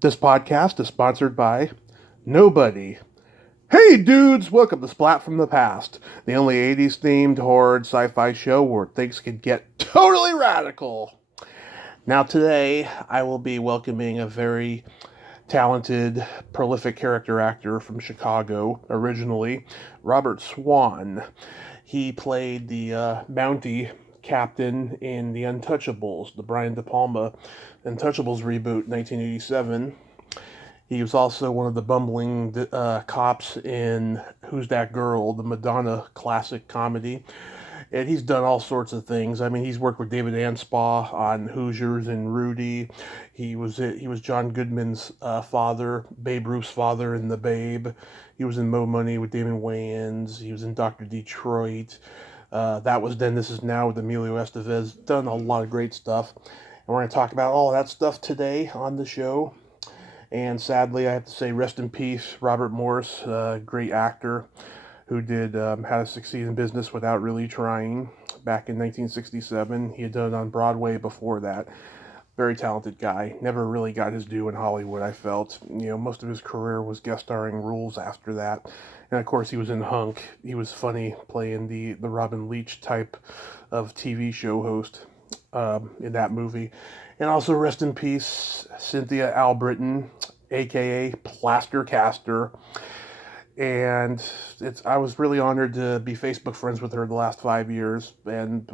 This podcast is sponsored by nobody. Hey dudes, welcome to Splat from the Past, the only 80s themed horror sci-fi show where things can get totally radical. Now today, I will be welcoming a very talented, prolific character actor from Chicago, originally, Robert Swan. He played the Mountie captain in the Untouchables, the Brian De Palma Untouchables reboot, 1987. He was also one of the bumbling cops in Who's That Girl, the Madonna classic comedy. And he's done all sorts of things. I mean, he's worked with David Anspaugh on Hoosiers and Rudy. He was John Goodman's father, Babe Ruth's father in The Babe. He was in Mo Money with Damon Wayans. He was in Dr. Detroit. That was Then, This Is Now with Emilio Estevez. Done a lot of great stuff. And we're going to talk about all of that stuff today on the show. And sadly, I have to say, rest in peace, Robert Morse, great actor who did How to Succeed in Business Without Really Trying back in 1967. He had done it on Broadway before that. Very talented guy. Never really got his due in Hollywood, I felt. Most of his career was guest starring roles after that. And of course, he was in Hunk. He was funny playing the Robin Leach type of TV show host in that movie. And also rest in peace, Cynthia Albritton, aka Plaster Caster. And I was really honored to be Facebook friends with her the last 5 years. And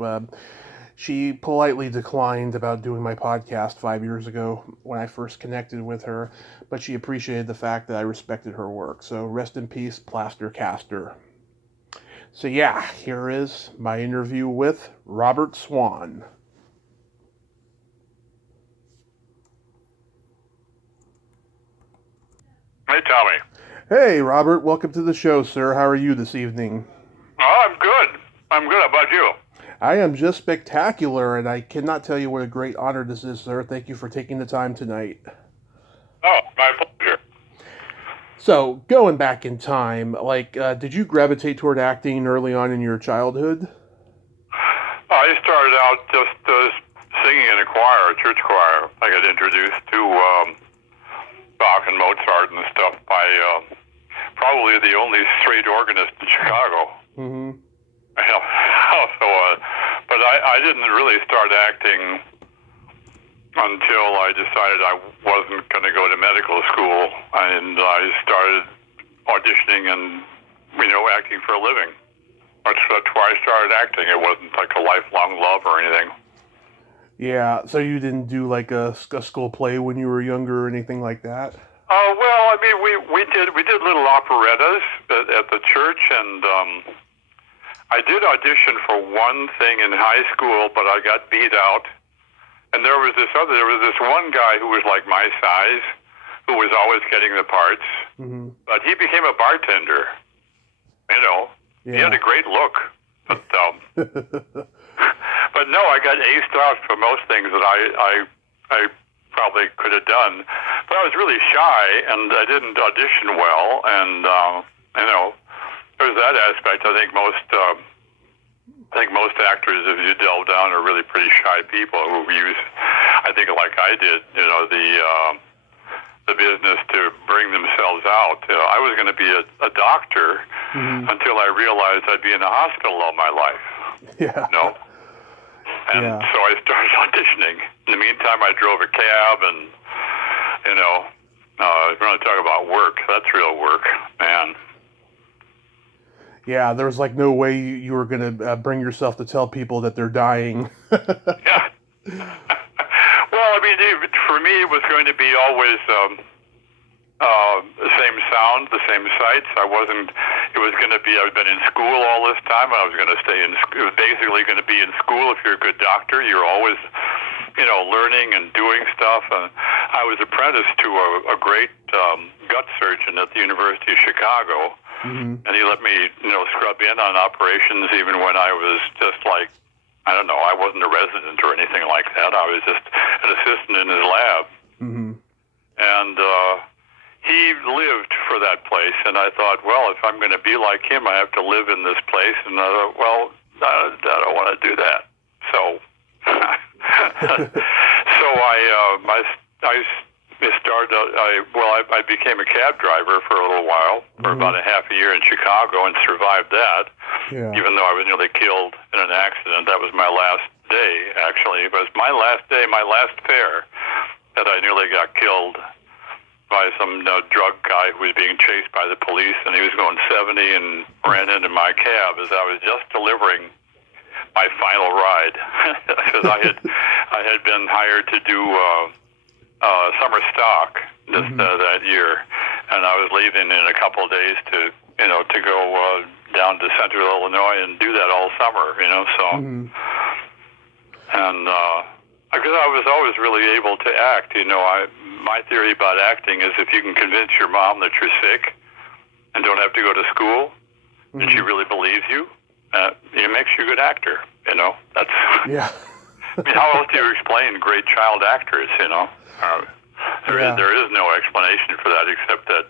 she politely declined about doing my podcast 5 years ago when I first connected with her. But she appreciated the fact that I respected her work. So rest in peace, Plaster Caster. So yeah, here is my interview with Robert Swan. Hey, Tommy. Hey, Robert. Welcome to the show, sir. How are you this evening? Oh, I'm good. I'm good. How about you? I am just spectacular, and I cannot tell you what a great honor this is, sir. Thank you for taking the time tonight. Oh, my pleasure. So, going back in time, did you gravitate toward acting early on in your childhood? I started out just singing in a choir, a church choir. I got introduced to Bach and Mozart and stuff by probably the only straight organist in Chicago. Mm-hmm. But I didn't really start acting until I decided I wasn't going to go to medical school, and I started auditioning and, acting for a living. That's why I started acting. It wasn't like a lifelong love or anything. Yeah, so you didn't do like a school play when you were younger or anything like that? Well, I mean, we did little operettas at the church, and I did audition for one thing in high school, but I got beat out. And there was this one guy who was like my size, who was always getting the parts, Mm-hmm. but he became a bartender. He had a great look, but but no, I got aced out for most things that I probably could have done. But I was really shy, and I didn't audition well, and there's that aspect. I think most actors, if you delve down, are really pretty shy people who use, I think, like I did, the business to bring themselves out. I was going to be a doctor Mm-hmm. until I realized I'd be in a hospital all my life. Yeah. And so I started auditioning. In the meantime, I drove a cab, and if you want to talk about work, that's real work, man. Yeah, there was like no way you were going to bring yourself to tell people that they're dying. Yeah. Well, I mean, for me, it was going to be always the same sound, the same sights. It was going to be, I've been in school all this time, and I was going to stay in school. It was basically going to be in school. If you're a good doctor, you're always, learning and doing stuff. And I was apprenticed to a great gut surgeon at the University of Chicago. Mm-hmm. And he let me, scrub in on operations even when I was just like, I don't know, I wasn't a resident or anything like that. I was just an assistant in his lab. Mm-hmm. And he lived for that place. And I thought, well, if I'm going to be like him, I have to live in this place. And I thought, well, I don't want to do that. So, so I it started. I became a cab driver for a little while, for about a half a year in Chicago, and survived that. Yeah. Even though I was nearly killed in an accident, that was my last day. Actually, it was my last day, my last fare, that I nearly got killed by some drug guy who was being chased by the police, and he was going 70 and ran into my cab as I was just delivering my final ride, because I had been hired to do summer stock that year, and I was leaving in a couple of days to go down to Central Illinois and do that all summer, so. And because I was always really able to act, my theory about acting is if you can convince your mom that you're sick and don't have to go to school, and she really believes you, it makes you a good actor, That's. Yeah. I mean, how else do you explain great child actors, There is no explanation for that, except that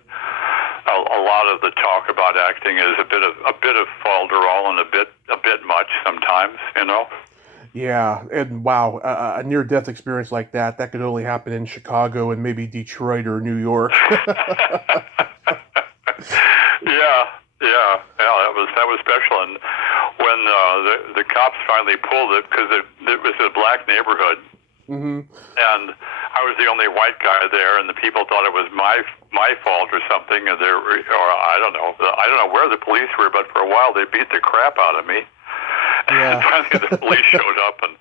a lot of the talk about acting is a bit of falderall and a bit much sometimes, Yeah, and wow, a near-death experience like that could only happen in Chicago and maybe Detroit or New York. Yeah, that was special. And when the cops finally pulled it, because it was a black neighborhood, and I was the only white guy there, and the people thought it was my fault or something, or I don't know where the police were, but for a while they beat the crap out of me. Yeah. And finally, the police showed up and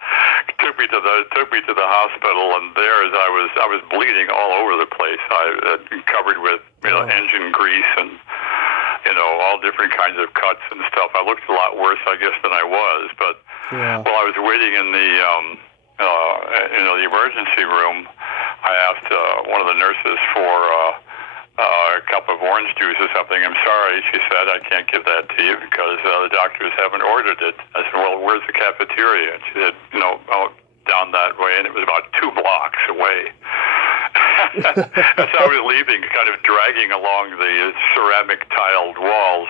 took me to the hospital, and there, as I was bleeding all over the place. I covered with engine grease and all different kinds of cuts and stuff. I looked a lot worse, I guess, than I was. But while I was waiting in the the emergency room, I asked one of the nurses for a cup of orange juice or something. I'm sorry, she said, I can't give that to you because the doctors haven't ordered it. I said, well, where's the cafeteria? And she said, down that way, and it was about 2 blocks away. As I was leaving, kind of dragging along the ceramic tiled walls,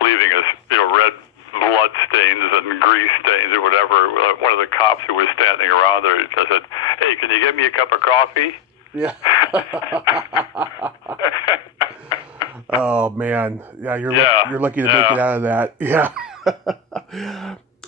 leaving us, red blood stains and grease stains or whatever. One of the cops who was standing around there said, "Hey, can you get me a cup of coffee?" Yeah. Oh man, yeah, you're lucky to make it out of that. Yeah.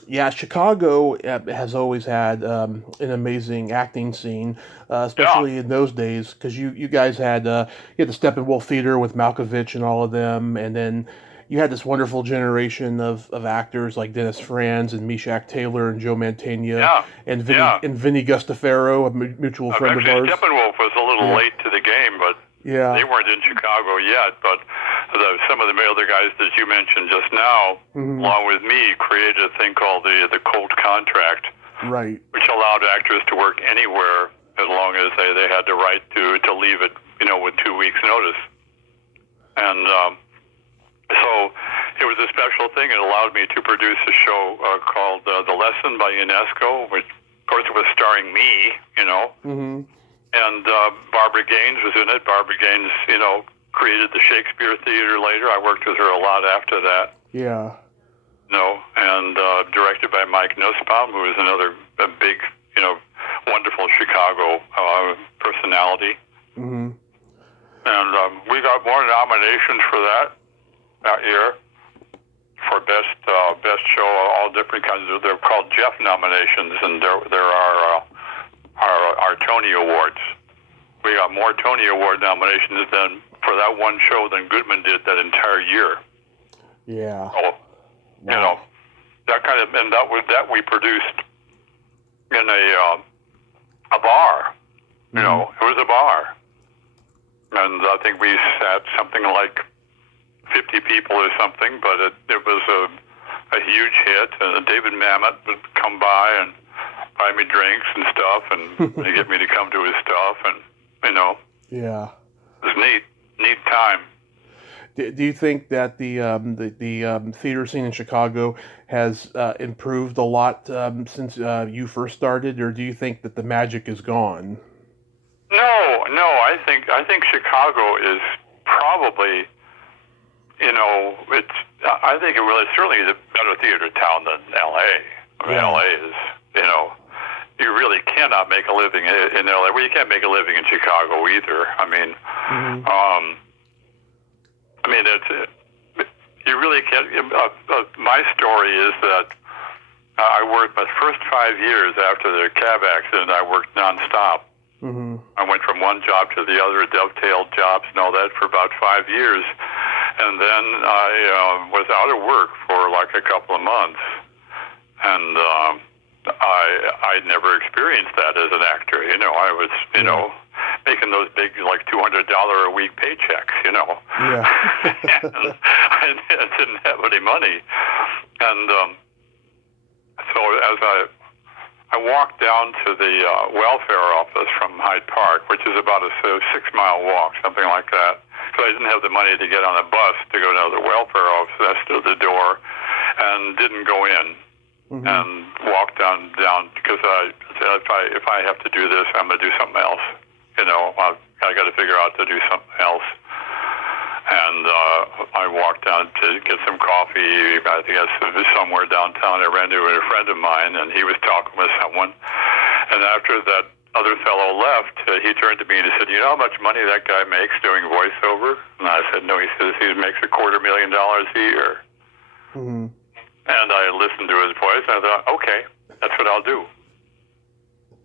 Yeah, Chicago has always had an amazing acting scene, especially in those days, because you guys had you had the Steppenwolf Theater with Malkovich and all of them, and then you had this wonderful generation of actors like Dennis Franz and Meshack Taylor and Joe Mantegna and Vinny Gustafaro, a mutual friend of ours. Steppenwolf was a little late to the game, but they weren't in Chicago yet. But some of the other guys that you mentioned just now, along with me, created a thing called the Colt Contract, right, which allowed actors to work anywhere as long as they had the right to leave it, with 2 weeks' notice. And so it was a special thing. It allowed me to produce a show called The Lesson by UNESCO, which, of course, was starring me, And Barbara Gaines was in it. Barbara Gaines, created the Shakespeare Theater later. I worked with her a lot after that. Yeah. And directed by Mike Nussbaum, who is another big, wonderful Chicago personality. And we got more nominations for that year for best show, all different kinds of. They're called Jeff nominations, and there are our Tony Awards. We got more Tony Award nominations for that one show than Goodman did that entire year. Yeah. So, that kind of, and that we produced in a bar. It was a bar, and I think we sat something like 50 people or something, but it was a huge hit. And David Mamet would come by and buy me drinks and stuff, and get me to come to his stuff, and yeah, it was neat time. Do you think that the theater scene in Chicago has improved a lot since you first started, or do you think that the magic is gone? No. I think Chicago is probably, I think it really certainly is a better theater town than L.A. I mean, L.A. is, you really cannot make a living in LA. Well, you can't make a living in Chicago either. I mean, it's you really can't. My story is that I worked my first 5 years after the cab accident. I worked nonstop. I went from one job to the other, dovetailed jobs and all that for about 5 years, and then I was out of work for like a couple of months, and I never experienced that as an actor. You know, I was making those big like $200 a week paychecks. You know, and I didn't have any money, and so as I walked down to the welfare office from Hyde Park, which is about a 6-mile walk, something like that, because I didn't have the money to get on a bus to go to the welfare office. I stood at the door and didn't go in, and walked down because I said, if I have to do this, I'm going to do something else. You know, I got to figure out to do something else. And I walked down to get some coffee. I think it was somewhere downtown. I ran into a friend of mine, and he was talking with someone. And after that other fellow left, he turned to me and he said, "You know how much money that guy makes doing voiceover?" And I said, "No." He says he makes $250,000 a year. And I listened to his voice, and I thought, okay, that's what I'll do.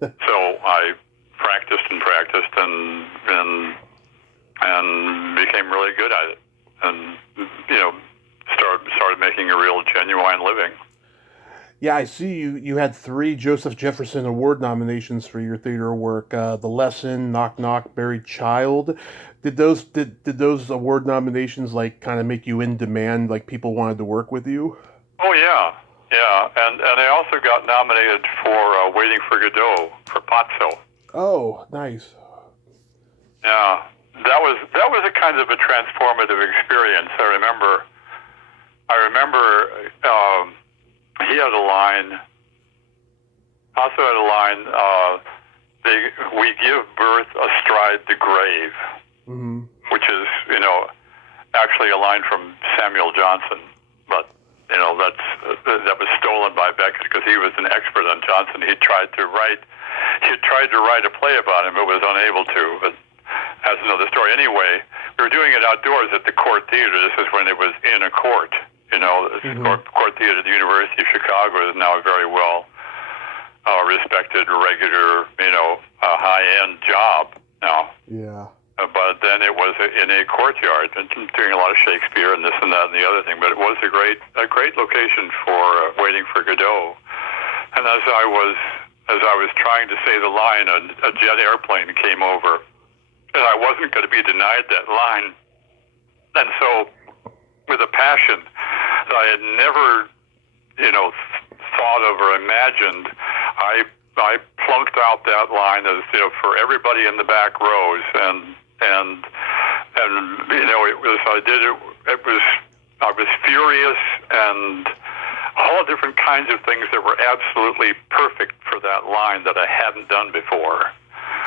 So I practiced and became really good at it, and started making a real genuine living. Yeah, I see you had 3 Joseph Jefferson Award nominations for your theater work. The Lesson, Knock Knock, Buried Child. Did those award nominations like kind of make you in demand? Like people wanted to work with you? Oh yeah, and I also got nominated for Waiting for Godot for Potso. Oh, nice. Yeah. That was a kind of a transformative experience. I remember he had a line. Also had a line. We give birth astride the grave, which is actually a line from Samuel Johnson, but that was stolen by Beckett because he was an expert on Johnson. He tried to write a play about him, but was unable to. But that's another story. Anyway, we were doing it outdoors at the Court Theater. This is when it was in a court. Court Theater at the University of Chicago is now a very well respected, regular, high-end job now. Yeah. But then it was in a courtyard, and doing a lot of Shakespeare and this and that and the other thing. But it was a great location for Waiting for Godot. And as I was trying to say the line, a jet airplane came over. And I wasn't going to be denied that line. And so, with a passion that I had never, thought of or imagined, I plunked out that line as for everybody in the back rows, and I was furious, and all different kinds of things that were absolutely perfect for that line that I hadn't done before,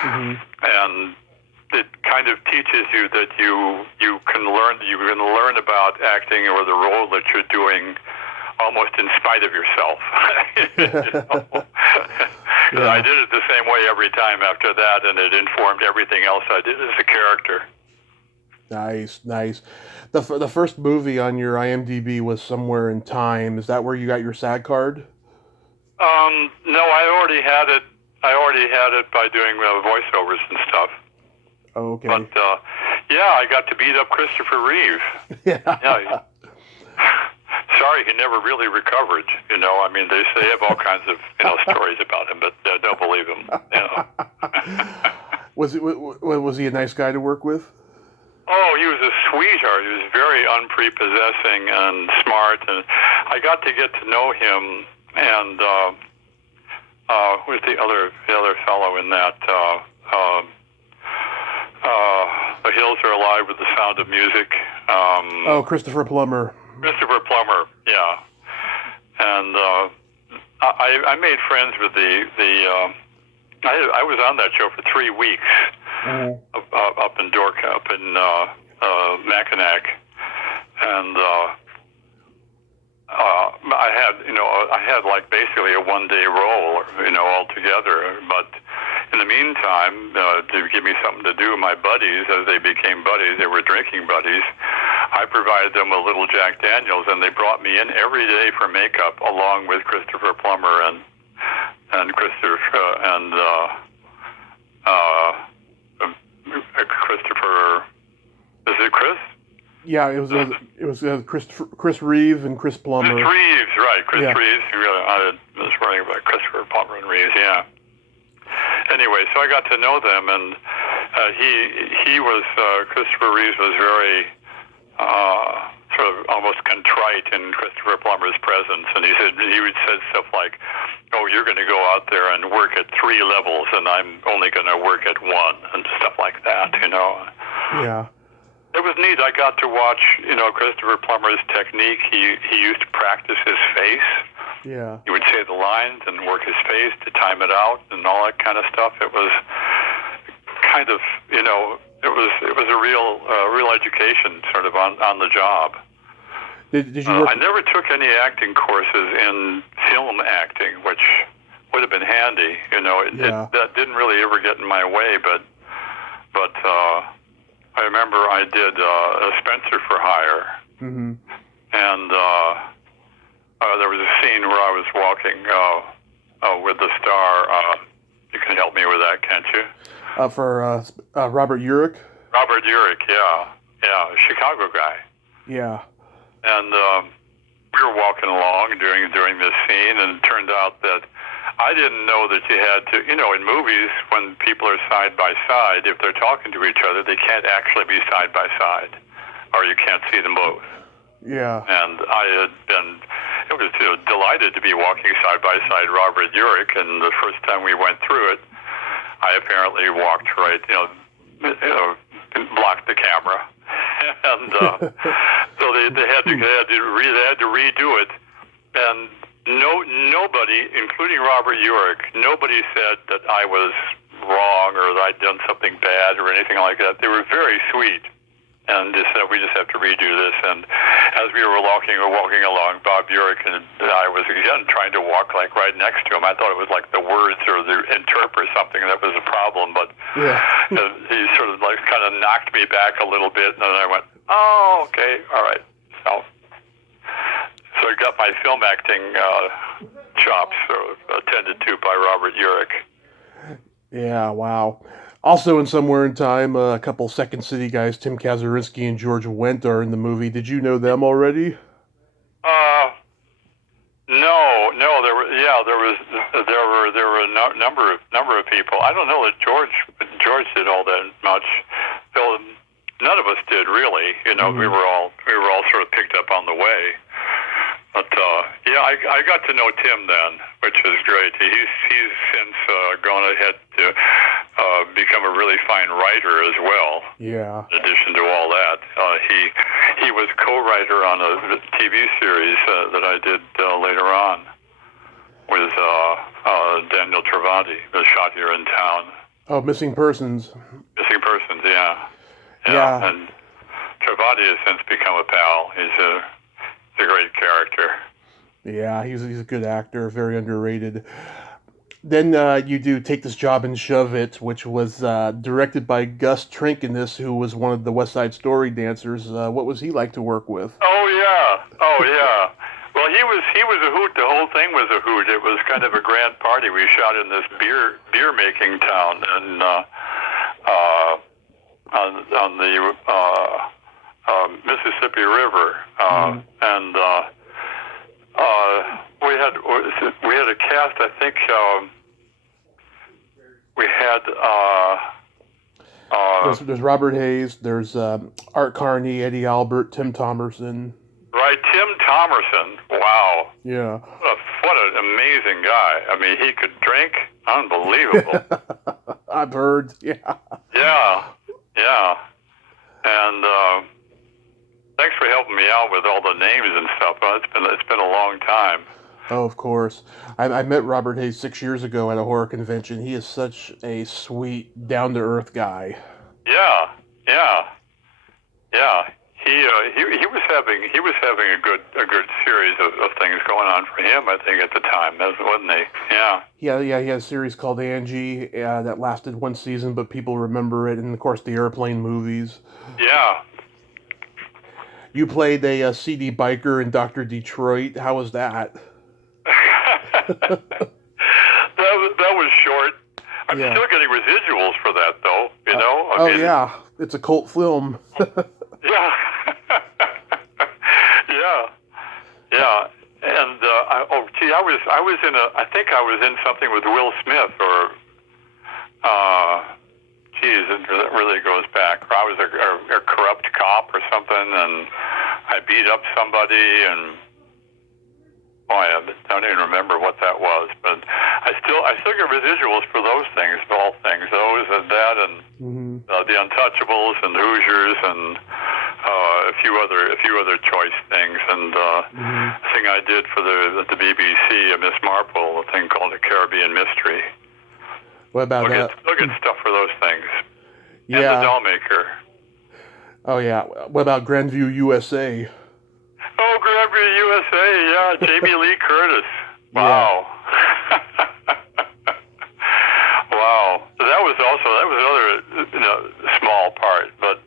and it kind of teaches you that you can learn about acting or the role that you're doing almost in spite of yourself. Yeah. I did it the same way every time after that, and it informed everything else I did as a character. Nice. The first movie on your IMDb was Somewhere in Time. Is that where you got your SAG card? No, I already had it. By doing voiceovers and stuff. Oh, okay. But I got to beat up Christopher Reeve. Yeah. Sorry, he never really recovered. I mean, they have all kinds of stories about him, but don't believe him. Was he a nice guy to work with? Oh, he was a sweetheart. He was very unprepossessing and smart, and I got to get to know him. And who's the other fellow in that? The Hills Are Alive with the Sound of Music. Christopher Plummer. Christopher Plummer, yeah. And I made friends with I was on that show for 3 weeks up in Mackinac, and I had like basically a one-day role, altogether. But in the meantime, to give me something to do, my buddies, as they became buddies, they were drinking buddies. I provided them a little Jack Daniels, and they brought me in every day for makeup, along with Christopher Plummer and Christopher Christopher. Is it Chris? Yeah, it was Chris Reeve and Chris Plummer. Chris Reeves, right? Chris Yeah. Reeves. I was writing about Christopher Plummer and Reeves. Yeah. Anyway, so I got to know them, and he was Christopher Reeves was very sort of almost contrite in Christopher Plummer's presence, and he would say stuff like, "Oh, you're going to go out there and work at 3 levels, and I'm only going to work at 1," and stuff like that. Yeah. It was neat. I got to watch, Christopher Plummer's technique. He used to practice his face. Yeah. He would say the lines and work his face to time it out and all that kind of stuff. It was kind of, it was a real education, sort of on the job. Did you work? I never took any acting courses in film acting, which would have been handy. That didn't really ever get in my way, but I remember I did Spencer for Hire, Mm-hmm. and there was a scene where I was walking with the star. You can help me with that, can't you? For Robert Urich. Robert Urich, yeah, Chicago guy. Yeah. And we were walking along during this scene, and it turned out that I didn't know that you had to, in movies, when people are side by side, if they're talking to each other, they can't actually be side by side, or you can't see them both. Yeah. And I was delighted to be walking side by side Robert Urich, and the first time we went through it, I apparently walked right, blocked the camera. And so they had to redo it, and nobody, including Robert Urich, nobody said that I was wrong or that I'd done something bad or anything like that. They were very sweet, and just said we just have to redo this. And as we were walking along, Bob Urich and I was again trying to walk like right next to him. I thought it was like the words or the interpret something that was a problem, but he sort of like kind of knocked me back a little bit, and then I went, "Oh, okay, all right." So I got my film acting chops attended to by Robert Urich. Yeah, wow. Also in Somewhere in Time, a couple Second City guys, Tim Kazurinsky and George Wendt, are in the movie. Did you know them already? No, there were a number of people. I don't know that George did all that much. Phil, none of us did really. Mm-hmm. we were all sort of picked up on the way. But I got to know Tim then, which is great. He's since gone ahead to become a really fine writer as well. Yeah. In addition to all that, he was co-writer on a TV series that I did later on with Daniel Travanti, that shot here in town. Oh, Missing Persons. Missing Persons, yeah. And Travanti has since become a pal. He's a great character. Yeah, he's a good actor, very underrated. Then you do Take This Job and Shove It, which was directed by Gus Trinkenis, who was one of the West Side Story dancers. What was he like to work with? Oh yeah. Well, he was a hoot. The whole thing was a hoot. It was kind of a grand party. We shot in this beer making town and on the Mississippi River, and we had a cast. I think we had there's Robert Hayes. There's Art Carney, Eddie Albert, Tim Thomerson. Right, Tim Thomerson. Wow. Yeah. What an amazing guy. I mean, he could drink. Unbelievable. I've heard. Yeah. Yeah. And thanks for helping me out with all the names and stuff. It's been a long time. Oh, of course. I met Robert Hayes 6 years ago at a horror convention. He is such a sweet, down-to-earth guy. Yeah. he was having a good series of things going on for him. I think at the time, wasn't he? Yeah. Yeah. He had a series called Angie that lasted one season, but people remember it, and of course the Airplane movies. Yeah. You played a CD biker in Dr. Detroit. How was that? that was short. I'm still getting residuals for that, though. You know. I mean, yeah, it's a cult film. Yeah. Yeah. And I think I was in something with Will Smith, or it really goes back. I was a corrupt cop or something, and I beat up somebody, and I don't even remember what that was, but I still get residuals for those things, all things, those and that, and the Untouchables and Hoosiers and a few other choice things, and a thing I did for the BBC, Miss Marple, a thing called The Caribbean Mystery. What about that? Still get stuff for those things. Yeah. And the Dollmaker. Oh yeah. What about Grandview USA? Oh, Grandview USA, yeah. Jamie Lee Curtis. Wow. Wow. That was another small part, but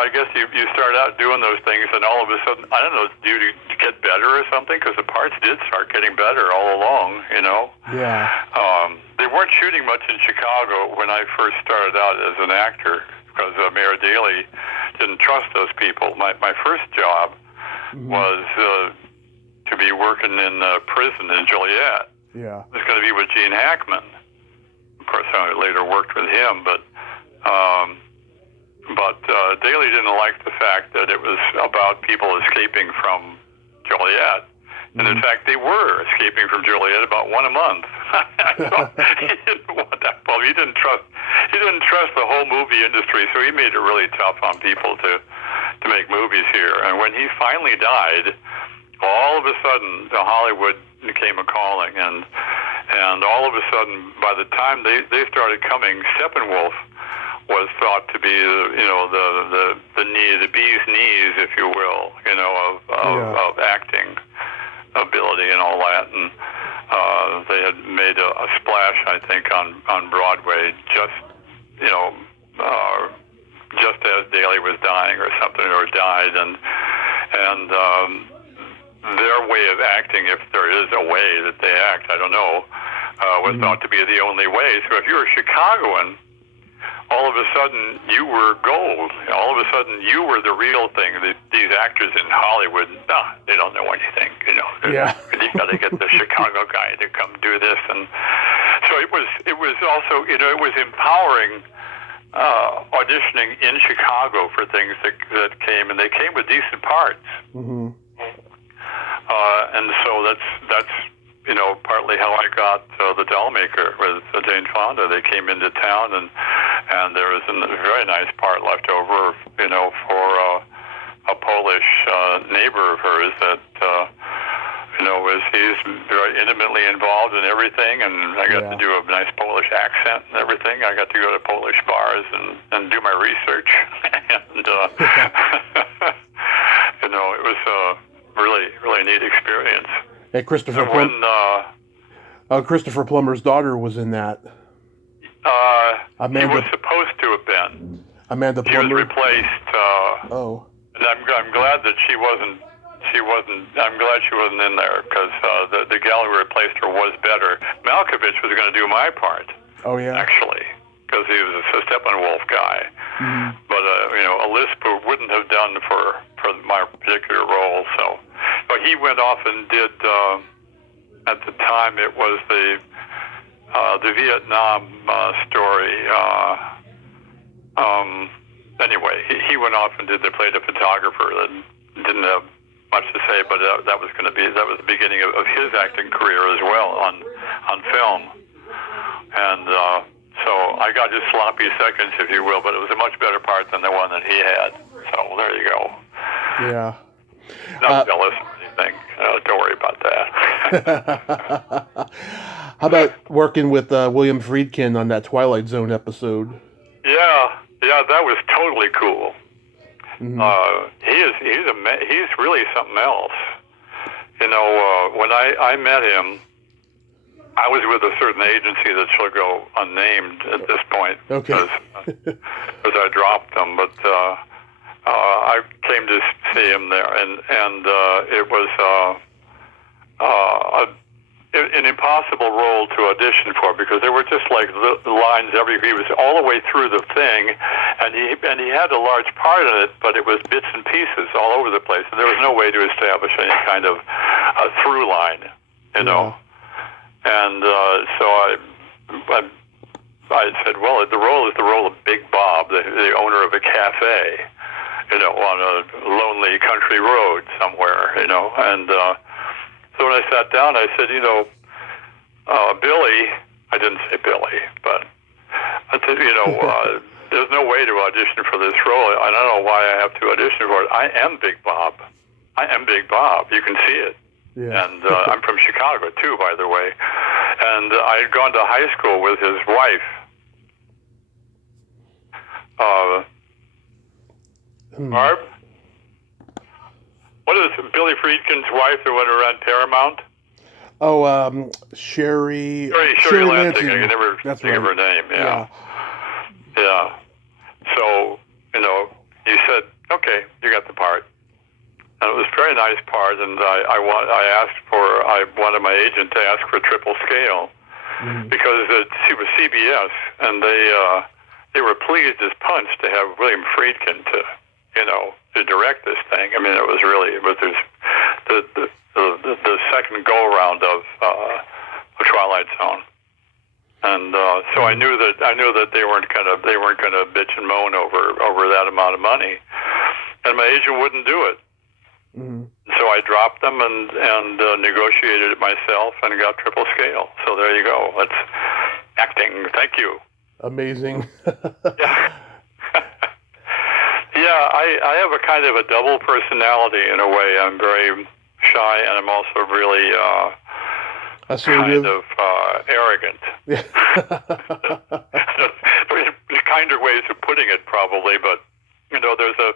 I guess you start out doing those things, and all of a sudden, I don't know, do you get better or something? Because the parts did start getting better all along, Yeah. They weren't shooting much in Chicago when I first started out as an actor, because Mayor Daley didn't trust those people. My first job was to be working in prison in Joliet. Yeah. It was going to be with Gene Hackman. Of course, I later worked with him, but Daley didn't like the fact that it was about people escaping from Joliet. And in fact, they were escaping from Joliet about one a month. He didn't want that. Well, he didn't trust the whole movie industry, so he made it really tough on people to make movies here. And when he finally died, all of a sudden, Hollywood became a calling, and all of a sudden, by the time they started coming, Steppenwolf was thought to be the bee's knees, if you will, of acting ability and all that, and they had made a splash, I think, on Broadway, just as Daley was dying or something, or died, and their way of acting, if there is a way that they act, I don't know, was thought to be the only way. So if you're a Chicagoan, all of a sudden you were gold. All of a sudden you were the real thing. These actors in Hollywood, they don't know anything. Yeah. You got to get the Chicago guy to come do this, and so it was also it was empowering auditioning in Chicago for things that came, and they came with decent parts. And so that's partly how I got the Dollmaker with Jane Fonda. They came into town, and there was a very nice part left over, for a Polish neighbor of hers that, he's very intimately involved in everything, and I got to do a nice Polish accent and everything. I got to go to Polish bars and do my research, and it was a really, really neat experience. Hey, Christopher Plummer's daughter was in that. She was supposed to have been. Amanda Plummer. She was replaced. And I'm glad that she wasn't. I'm glad she wasn't in there, because the gal who replaced her was better. Malkovich was going to do my part. Oh yeah. Actually, because he was a Steppenwolf guy. But a lisp wouldn't have done for my particular role. So, but he went off and did. At the time, it was the Vietnam story. Anyway, he went off and played a photographer that didn't have much to say, but that was the beginning of his acting career as well on film. And so I got just sloppy seconds, if you will, but it was a much better part than the one that he had. So there you go. Yeah. Not jealous or anything. Don't worry about that. How about working with William Friedkin on that Twilight Zone episode? Yeah, that was totally cool. He's really something else. You know, when I met him, I was with a certain agency that shall go unnamed at this point, Okay. because I dropped them. But I came to see him there, and it was an impossible role to audition for, because there were just like the lines he was all the way through the thing, and he had a large part in it, but it was bits and pieces all over the place, and there was no way to establish any kind of through line, you know. And so I said, well, the role is the role of Big Bob, the owner of a cafe, you know, on a lonely country road somewhere, you know. And so when I sat down, I said, you know, Billy, I didn't say Billy, but I said, you know, there's no way to audition for this role. I don't know why I have to audition for it. I am Big Bob. I am Big Bob. You can see it. Yeah. And I'm from Chicago, too, by the way. And I had gone to high school with his wife. Barb? What is Billy Friedkin's wife that went around Paramount? Oh, Sherry Lansing. I can never think of her name. Yeah. So, you know, he said, okay, you got the part. And it was a very nice part, and I wanted my agent to ask for a triple scale, because she was CBS, and they were pleased as punch to have William Friedkin to direct this thing. I mean, it was the second go around of Twilight Zone, and so I knew that they weren't gonna bitch and moan over that amount of money, and my agent wouldn't do it. So I dropped them and negotiated it myself and got triple scale. So there you go. That's acting. Thank you. Amazing. Yeah. Yeah, I have a kind of a double personality in a way. I'm very shy, and I'm also really assertive, kind of arrogant. Yeah. There's kinder ways of putting it, probably, but you know, there's a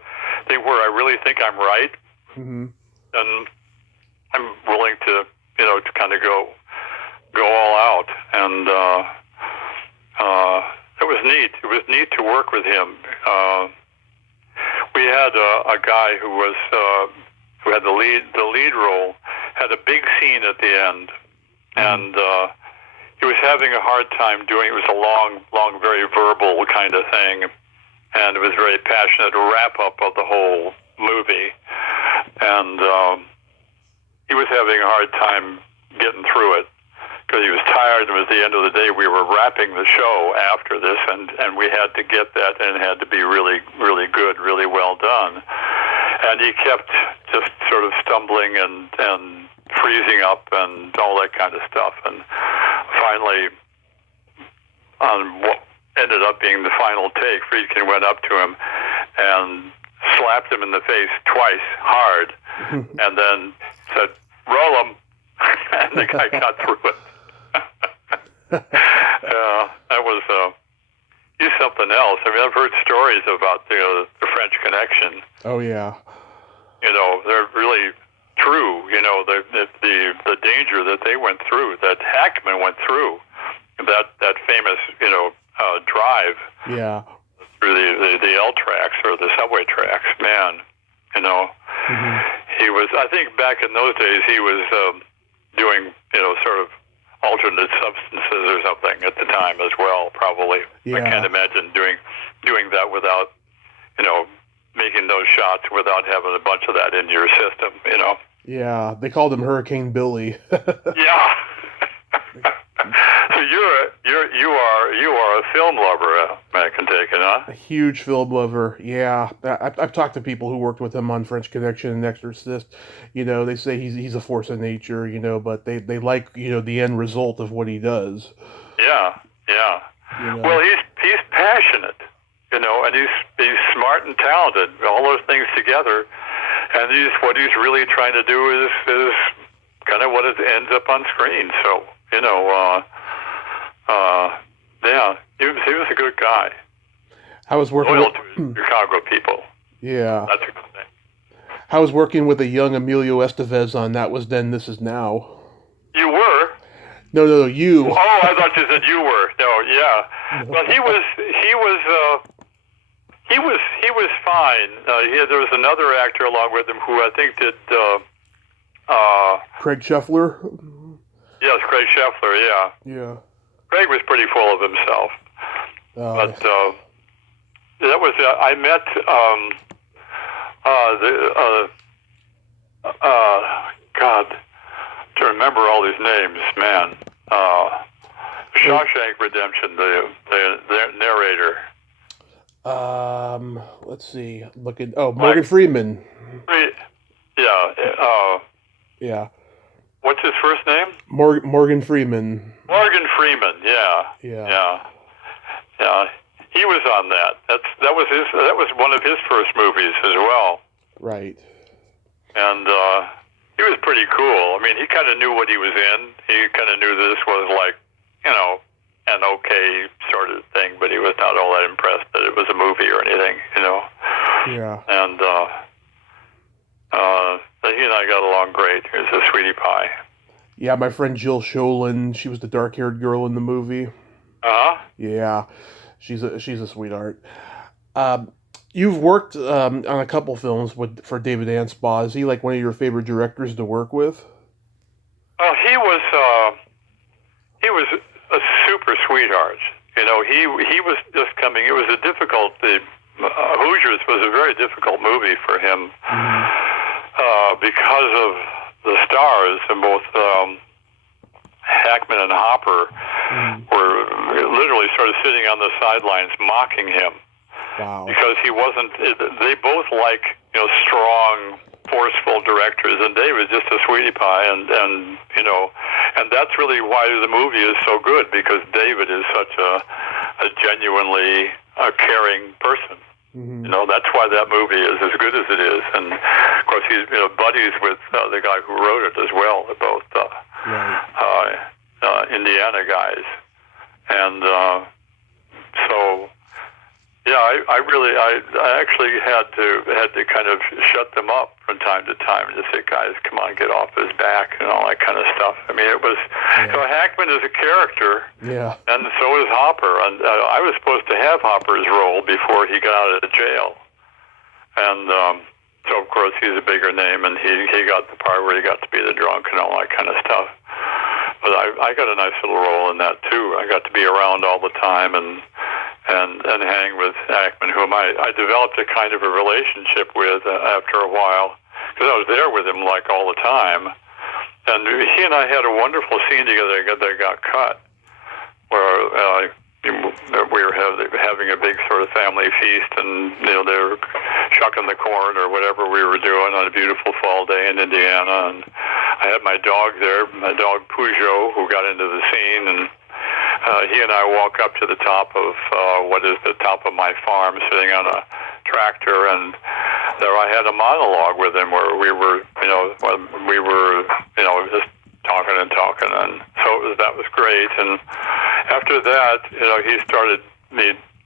thing where I really think I'm right. And I'm willing to, you know, to kind of go all out, and it was neat. It was neat to work with him. We had a guy who had the lead role, had a big scene at the end, and he was having a hard time doing. It was a long, very verbal kind of thing, and it was very passionate wrap up of the whole movie. And he was having a hard time getting through it because he was tired. It was the end of the day. We were wrapping the show after this, and we had to get that, and it had to be really, really good, really well done. And he kept just sort of stumbling and freezing up and all that kind of stuff. And finally, on what ended up being the final take, Friedkin went up to him and slapped him in the face twice hard, and then said, "Roll him," and the guy got through it. That was he's something else. I mean, I've heard stories about the French Connection. Oh yeah. You know, they're really true. You know, the danger that they went through, that Hackman went through, that famous drive. Yeah. Through the L tracks or the subway tracks, man, you know, he was. I think back in those days he was doing sort of alternate substances or something at the time as well. Probably, I can't imagine doing that without making those shots without having a bunch of that in your system. You know. Yeah, they called him Hurricane Billy. Yeah. So you are a film lover, I can take it, huh? A huge film lover, yeah. I've talked to people who worked with him on French Connection and Exorcist. You know, they say he's a force of nature, but they like the end result of what he does. Yeah. Well, he's passionate, and he's smart and talented. All those things together, and what he's really trying to do is kind of what it ends up on screen. So. Yeah, he was a good guy. I was working loyal to Chicago people. Yeah. That's a good thing. I was working with a young Emilio Estevez on That Was Then, This Is Now. You were? No, you. Oh, I thought you said you were. No, yeah. No. Well, he was fine. There was another actor along with him who I think did. Craig Scheffler. Yes, Craig Scheffler. Yeah. Yeah. Craig was pretty full of himself. But that was. I met. God, to remember all these names, man. Shawshank Redemption, the narrator. Let's see. Morgan Freeman. Yeah. Yeah. What's his first name? Morgan Freeman. Morgan Freeman. Yeah. Yeah. He was on that. That was one of his first movies as well. Right. And he was pretty cool. I mean, he kind of knew what he was in. He kind of knew this was like, an okay sort of thing, but he was not all that impressed that it was a movie or anything, Yeah. And he and I got along great. He was a sweetie pie. Yeah, my friend Jill Sholin, she was the dark-haired girl in the movie. Uh-huh. Yeah, she's a sweetheart. You've worked on a couple films for David Anspaugh. Is he like one of your favorite directors to work with? He was a super sweetheart. He was just coming. It was a difficult. Hoosiers was a very difficult movie for him because of the stars, and both Hackman and Hopper were literally sort of sitting on the sidelines mocking him. Wow. Because he wasn't. They both like strong, forceful directors, and Dave is just a sweetie pie, and that's really why the movie is so good, because David is such a genuinely caring person. Mm-hmm. That's why that movie is as good as it is, and of course he's buddies with the guy who wrote it as well. They're both Indiana guys, and so. Yeah, I actually had to kind of shut them up from time to time and just say, guys, come on, get off his back and all that kind of stuff. I mean, it was, Hackman is a character, and so is Hopper. And I was supposed to have Hopper's role before he got out of jail. And so, of course, he's a bigger name, and he got the part where he got to be the drunk and all that kind of stuff. But I got a nice little role in that, too. I got to be around all the time and hang with Hackman, whom I developed a kind of a relationship with after a while, because I was there with him like all the time. And he and I had a wonderful scene together that got cut, where we were having a big sort of family feast, and they were shucking the corn or whatever we were doing on a beautiful fall day in Indiana. And I had my dog there, my dog Peugeot, who got into the scene, and he and I walk up to the top of what is the top of my farm, sitting on a tractor, and there I had a monologue with him where we were just talking, and so that was great. And after that, he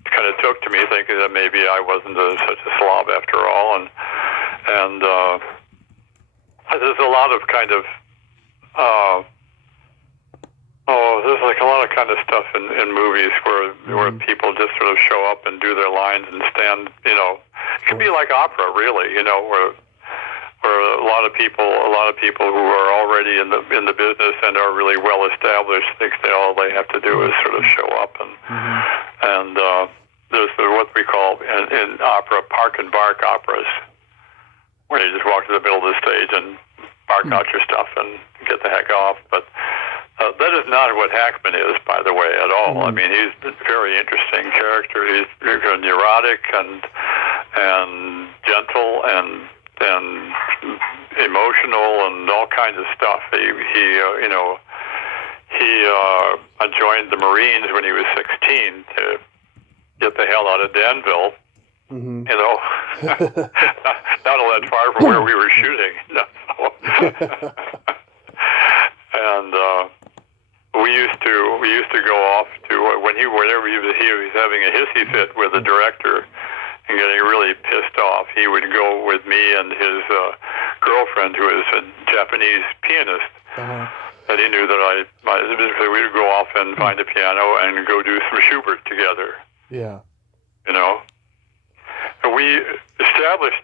kind of took to me, thinking that maybe I wasn't such a slob after all, and there's a lot of kind of there's like a lot of kind of stuff in movies where people just sort of show up and do their lines and stand. It can be like opera, really. Where a lot of people who are already in the business and are really well established think that all they have to do is sort of show up, and there's what we call in opera park and bark operas, where you just walk to the middle of the stage and bark out your stuff and get the heck off. But that is not what Hackman is, by the way, at all. I mean, he's a very interesting character. He's neurotic and gentle and emotional and all kinds of stuff. He joined the Marines when he was 16 to get the hell out of Danville. Not all that far from where we were shooting. And we used to go off to whenever he was having a hissy fit with the director and getting really really pissed off. He would go with me and his girlfriend, who is a Japanese pianist. That he knew that we would go off and find a piano and go do some Schubert together. Yeah. You know, and we established,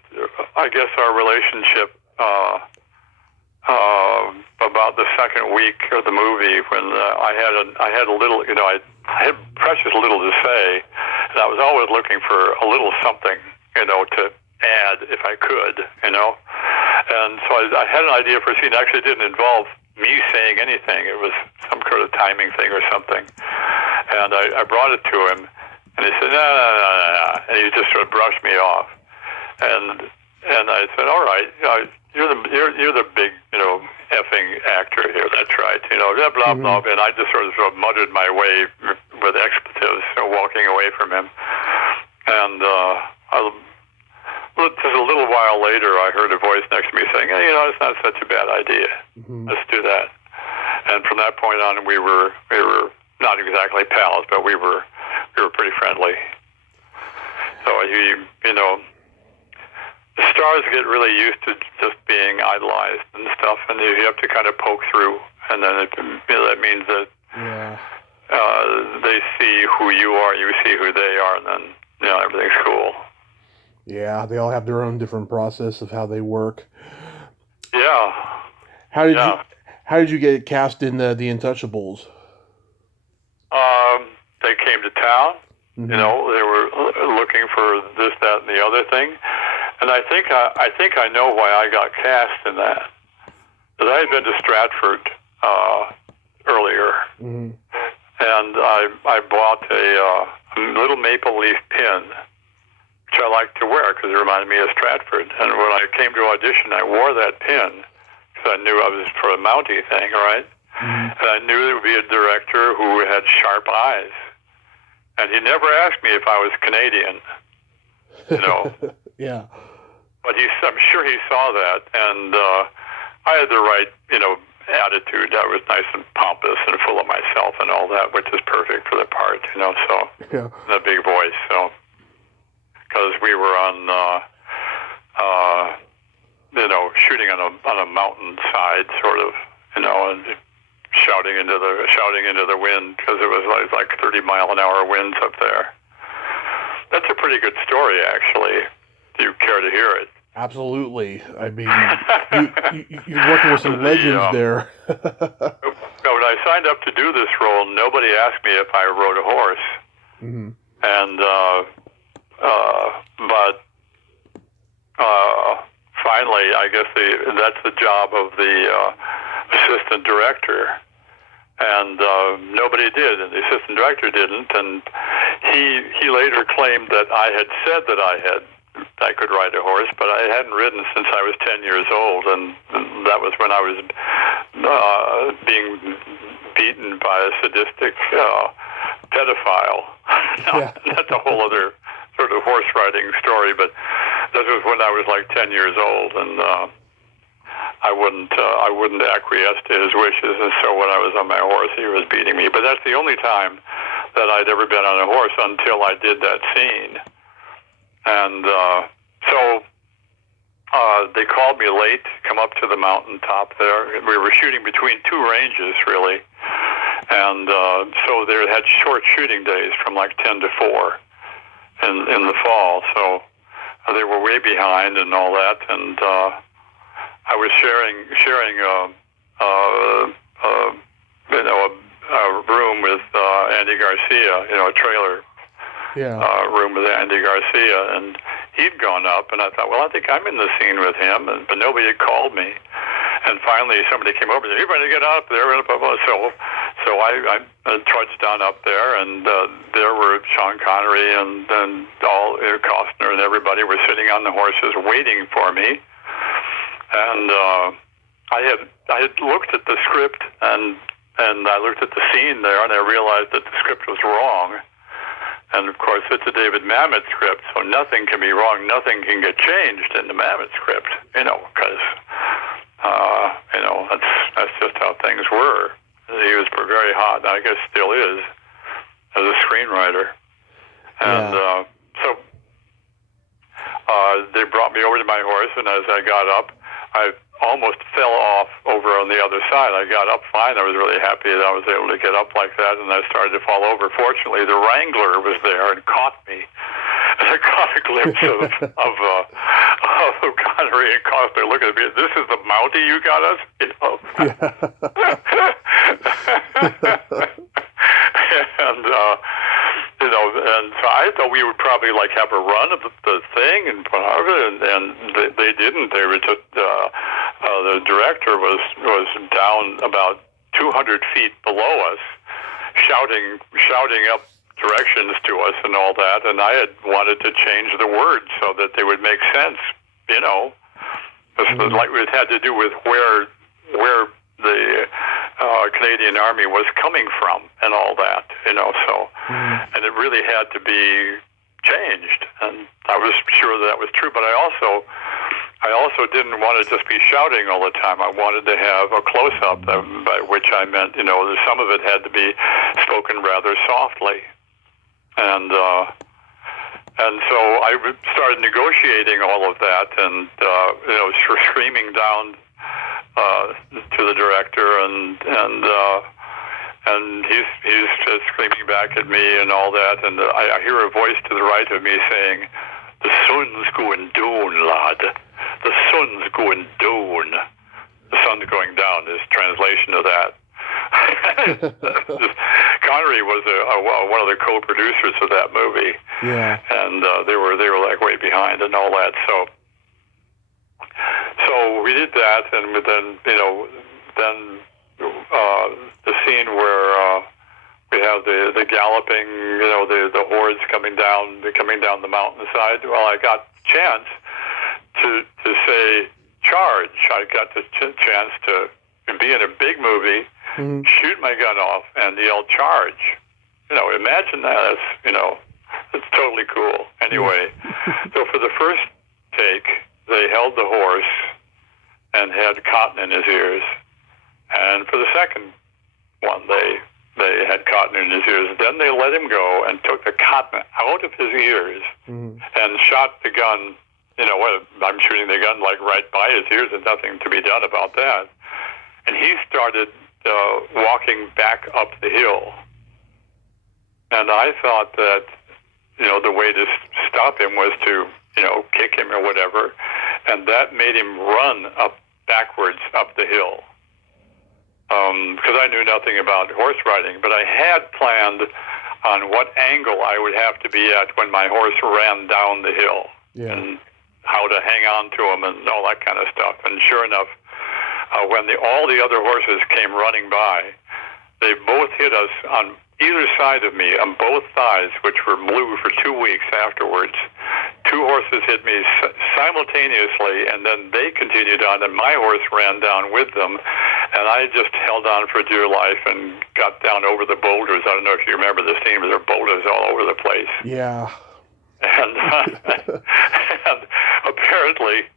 I guess, our relationship about the second week of the movie when I had a little, you know, I had precious little to say, and I was always looking for a little something, you know, to add if I could, you know. And so I had an idea for a scene. It actually didn't involve me saying anything. It was some sort of timing thing or something. And I brought it to him, and he said, no, and he just sort of brushed me off. And I said, all right, you're the big, you know, effing actor here. That's right, you know, blah blah blah. And I just sort of muttered my way with expletives, walking away from him. And just a little while later, I heard a voice next to me saying, hey, you know, it's not such a bad idea. Let's do that. And from that point on, we were not exactly pals, but we were pretty friendly. So you know, the stars get really used to just being idolized and stuff, and you have to kind of poke through, and then that means that they see who you are, you see who they are, and then, you know, everything's cool. Yeah, they all have their own different process of how they work. Yeah. How did you get cast in the Untouchables? They came to town. You know, they were looking for this, that, and the other thing. And I think I know why I got cast in that. Because I had been to Stratford earlier, and I bought a little maple leaf pin, which I liked to wear because it reminded me of Stratford. And when I came to audition, I wore that pin because I knew I was for a Mountie thing, right? And I knew there would be a director who had sharp eyes. And he never asked me if I was Canadian, you know. Yeah. But I'm sure he saw that, and I had the right, you know, attitude. I was nice and pompous and full of myself and all that, which is perfect for the part, you know. So the big voice, so because we were on, you know, shooting on a mountainside, sort of, you know, and shouting into the wind because it was like 30-mile-an-hour winds up there. That's a pretty good story, actually. Do you care to hear it? Absolutely. I mean, you're working with some legends there. When I signed up to do this role, nobody asked me if I rode a horse. And but finally, I guess that's the job of the assistant director. And nobody did, and the assistant director didn't. And he later claimed that I had said that I could ride a horse, but I hadn't ridden since I was 10 years old, and that was when I was being beaten by a sadistic pedophile. That's a whole other sort of horse riding story, but this was when I was like 10 years old, and I wouldn't acquiesce to his wishes, and so when I was on my horse, he was beating me. But that's the only time that I'd ever been on a horse until I did that scene. And so they called me late to come up to the mountaintop there. We were shooting between two ranges, really. And so they had short shooting days from like 10 to 4 in the fall. So they were way behind and all that. And I was sharing you know, a room with Andy Garcia, you know, a trailer room with Andy Garcia, and he'd gone up, and I thought, well, I think I'm in the scene with him, but nobody had called me. And finally, somebody came over and said, "You better get up there." So I trudged down up there, and there were Sean Connery and all Costner and everybody were sitting on the horses waiting for me. And I had looked at the script, and I looked at the scene there, and I realized that the script was wrong. And of course, it's a David Mamet script, so nothing can be wrong. Nothing can get changed in the Mamet script, you know, because you know, that's just how things were. He was very hot, and I guess still is, as a screenwriter. And so they brought me over to my horse, and as I got up, I almost fell off over on the other side. I got up fine. I was really happy that I was able to get up like that, and I started to fall over. Fortunately, the wrangler was there and caught me. And I caught a glimpse of Connery and Costner looking at me. This is the Mountie you got us? You know? And, you know, and so I thought we would probably like have a run of the thing and they didn't. They were just, the director was down about 200 feet below us, shouting up directions to us and all that, and I had wanted to change the words so that they would make sense, you know. Like it had to do with where the Canadian Army was coming from and all that, you know, so, and it really had to be changed, and I was sure that was true, but I also didn't want to just be shouting all the time. I wanted to have a close-up, by which I meant, you know, some of it had to be spoken rather softly. And so I started negotiating all of that, and you know, screaming down to the director, and he's just screaming back at me and all that, and I hear a voice to the right of me saying, "The sun's going down, lad. The sun's going down." The sun's going down is translation of that. Connery was one of the co-producers of that movie, yeah, and they were like way behind and all that. So we did that, and then you know, then the scene where we have the galloping, you know, the hordes coming down the mountainside. Well, I got a chance to say charge. I got the chance to be in a big movie. Shoot my gun off and yell charge. You know, imagine that. That's, you know, it's totally cool. Anyway, so for the first take, they held the horse and had cotton in his ears. And for the second one, they had cotton in his ears. Then they let him go and took the cotton out of his ears and shot the gun. You know, I'm shooting the gun like right by his ears, and nothing to be done about that. And he started walking back up the hill. And I thought that, you know, the way to stop him was to, you know, kick him or whatever. And that made him run backwards up the hill. Because I knew nothing about horse riding, but I had planned on what angle I would have to be at when my horse ran down the hill. Yeah. And how to hang on to him and all that kind of stuff. And sure enough, when all the other horses came running by, they both hit us on either side of me, on both thighs, which were blue for 2 weeks afterwards. Two horses hit me simultaneously, and then they continued on, and my horse ran down with them, and I just held on for dear life and got down over the boulders. I don't know if you remember the scene, but there were boulders all over the place. Yeah. And, and apparently,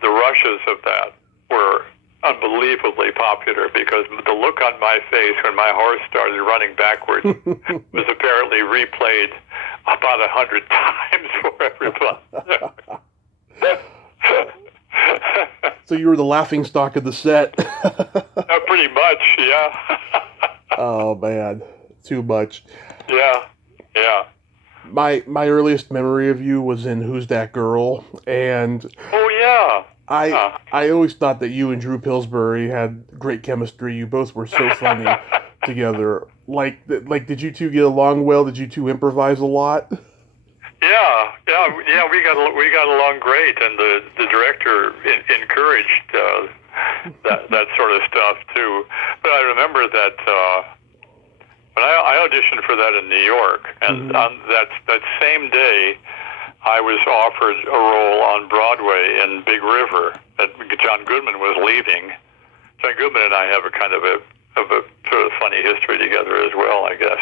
the rushes of that were unbelievably popular, because the look on my face when my horse started running backwards was apparently replayed about 100 times for everybody. So you were the laughingstock of the set. Pretty much, yeah. Oh man, too much. Yeah. My earliest memory of you was in Who's That Girl, and oh yeah. I always thought that you and Drew Pillsbury had great chemistry. You both were so funny together. Like, did you two get along well? Did you two improvise a lot? Yeah. We got along great, and the director encouraged that sort of stuff too. But I remember that when I auditioned for that in New York, and on that same day, I was offered a role on Broadway in Big River that John Goodman was leaving. John Goodman and I have a kind of a sort of funny history together as well, I guess.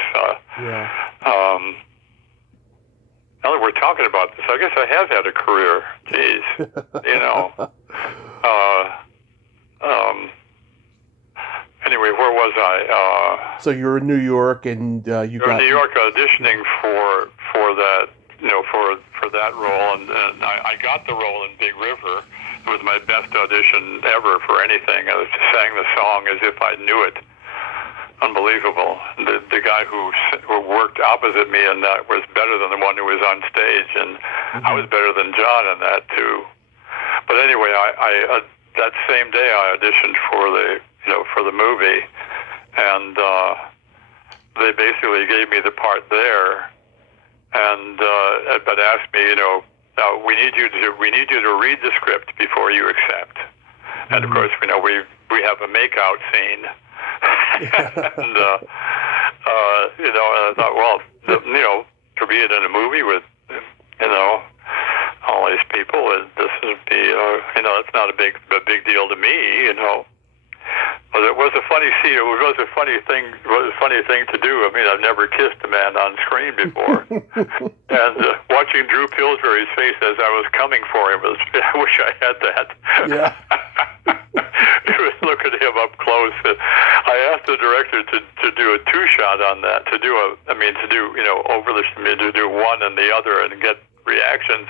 Now that we're talking about this, I guess I have had a career. Jeez, you know. Anyway, where was I? So you were in New York, and you got in New York auditioning for for that role, and I got the role in Big River. It was my best audition ever for anything. I sang the song as if I knew it. Unbelievable. The guy who worked opposite me in that was better than the one who was on stage, and I was better than John in that too. But anyway, I that same day I auditioned for the movie, and they basically gave me the part there, and but asked me, we need you to read the script before you accept. And of course, we we have a makeout scene. And and I thought, well, to be in a movie with all these people, this would be it's not a big deal to me, But it was a funny scene. It was a funny thing. It was a funny thing to do. I mean, I've never kissed a man on screen before, and watching Drew Pillsbury's face as I was coming for him was. I wish I had that. Yeah. Look at him up close. I asked the director to do a two-shot on that. To do one and the other and get reactions.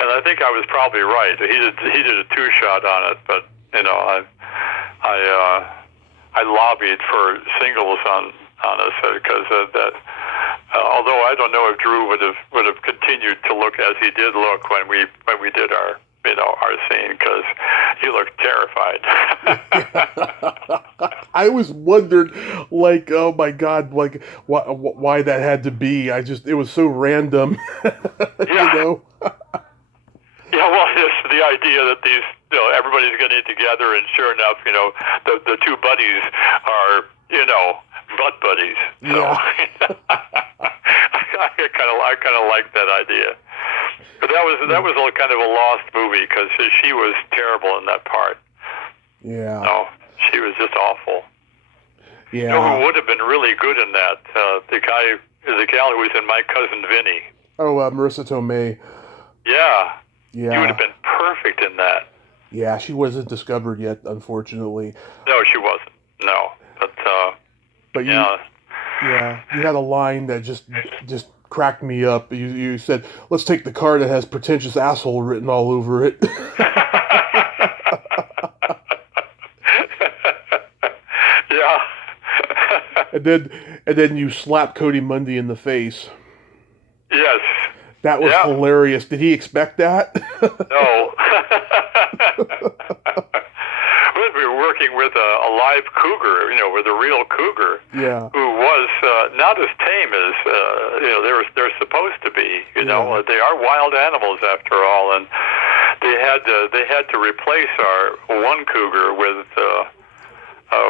And I think I was probably right. He did a two-shot on it, but I lobbied for singles on us because that. Although I don't know if Drew would have continued to look as he did look when we did our scene, because he looked terrified. I always wondered, like, oh my God, like why that had to be. It was so random. Yeah. Yeah, well, it's the idea that these, everybody's getting together, and sure enough, the two buddies are, butt buddies. So Yeah. I kind of like that idea. But that was a kind of a lost movie because she was terrible in that part. Yeah. No, she was just awful. Yeah. Who would have been really good in that? The gal who was in My Cousin Vinny. Oh, Marissa Tomei. Yeah. Yeah. She would have been perfect in that. Yeah, she wasn't discovered yet, unfortunately. No, she wasn't. No, but yeah. You had a line that just cracked me up. You said, "Let's take the car that has pretentious asshole written all over it." Yeah. and then you slap Cody Mundy in the face. Yes. That was hilarious. Did he expect that? No. We were working with a live cougar, with a real cougar. Yeah. Who was not as tame as they're supposed to be. They are wild animals after all, and they had to replace our one cougar with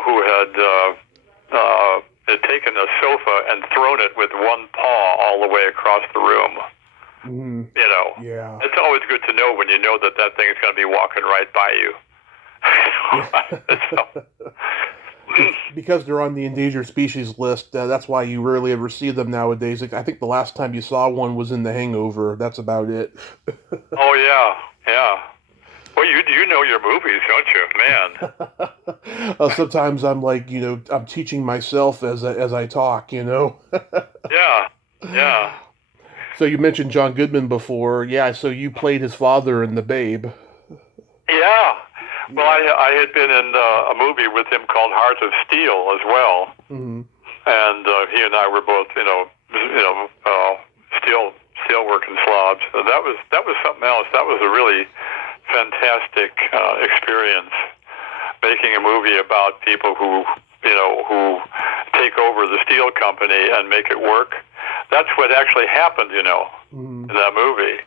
who had taken a sofa and thrown it with one paw all the way across the room. Mm-hmm. Yeah. It's always good to know when you know that thing is going to be walking right by you. Because they're on the endangered species list, that's why you rarely ever see them nowadays. I think the last time you saw one was in The Hangover. That's about it. Oh, yeah. Well, you know your movies, don't you? Man. Sometimes I'm like, I'm teaching myself as I talk, Yeah. So you mentioned John Goodman before. Yeah, so you played his father in The Babe. Yeah. Well, I had been in a movie with him called Heart of Steel as well. Mm-hmm. And he and I were both, steel working slobs. So that was something else. That was a really fantastic experience, making a movie about people who take over the steel company and make it work. That's what actually happened, in that movie.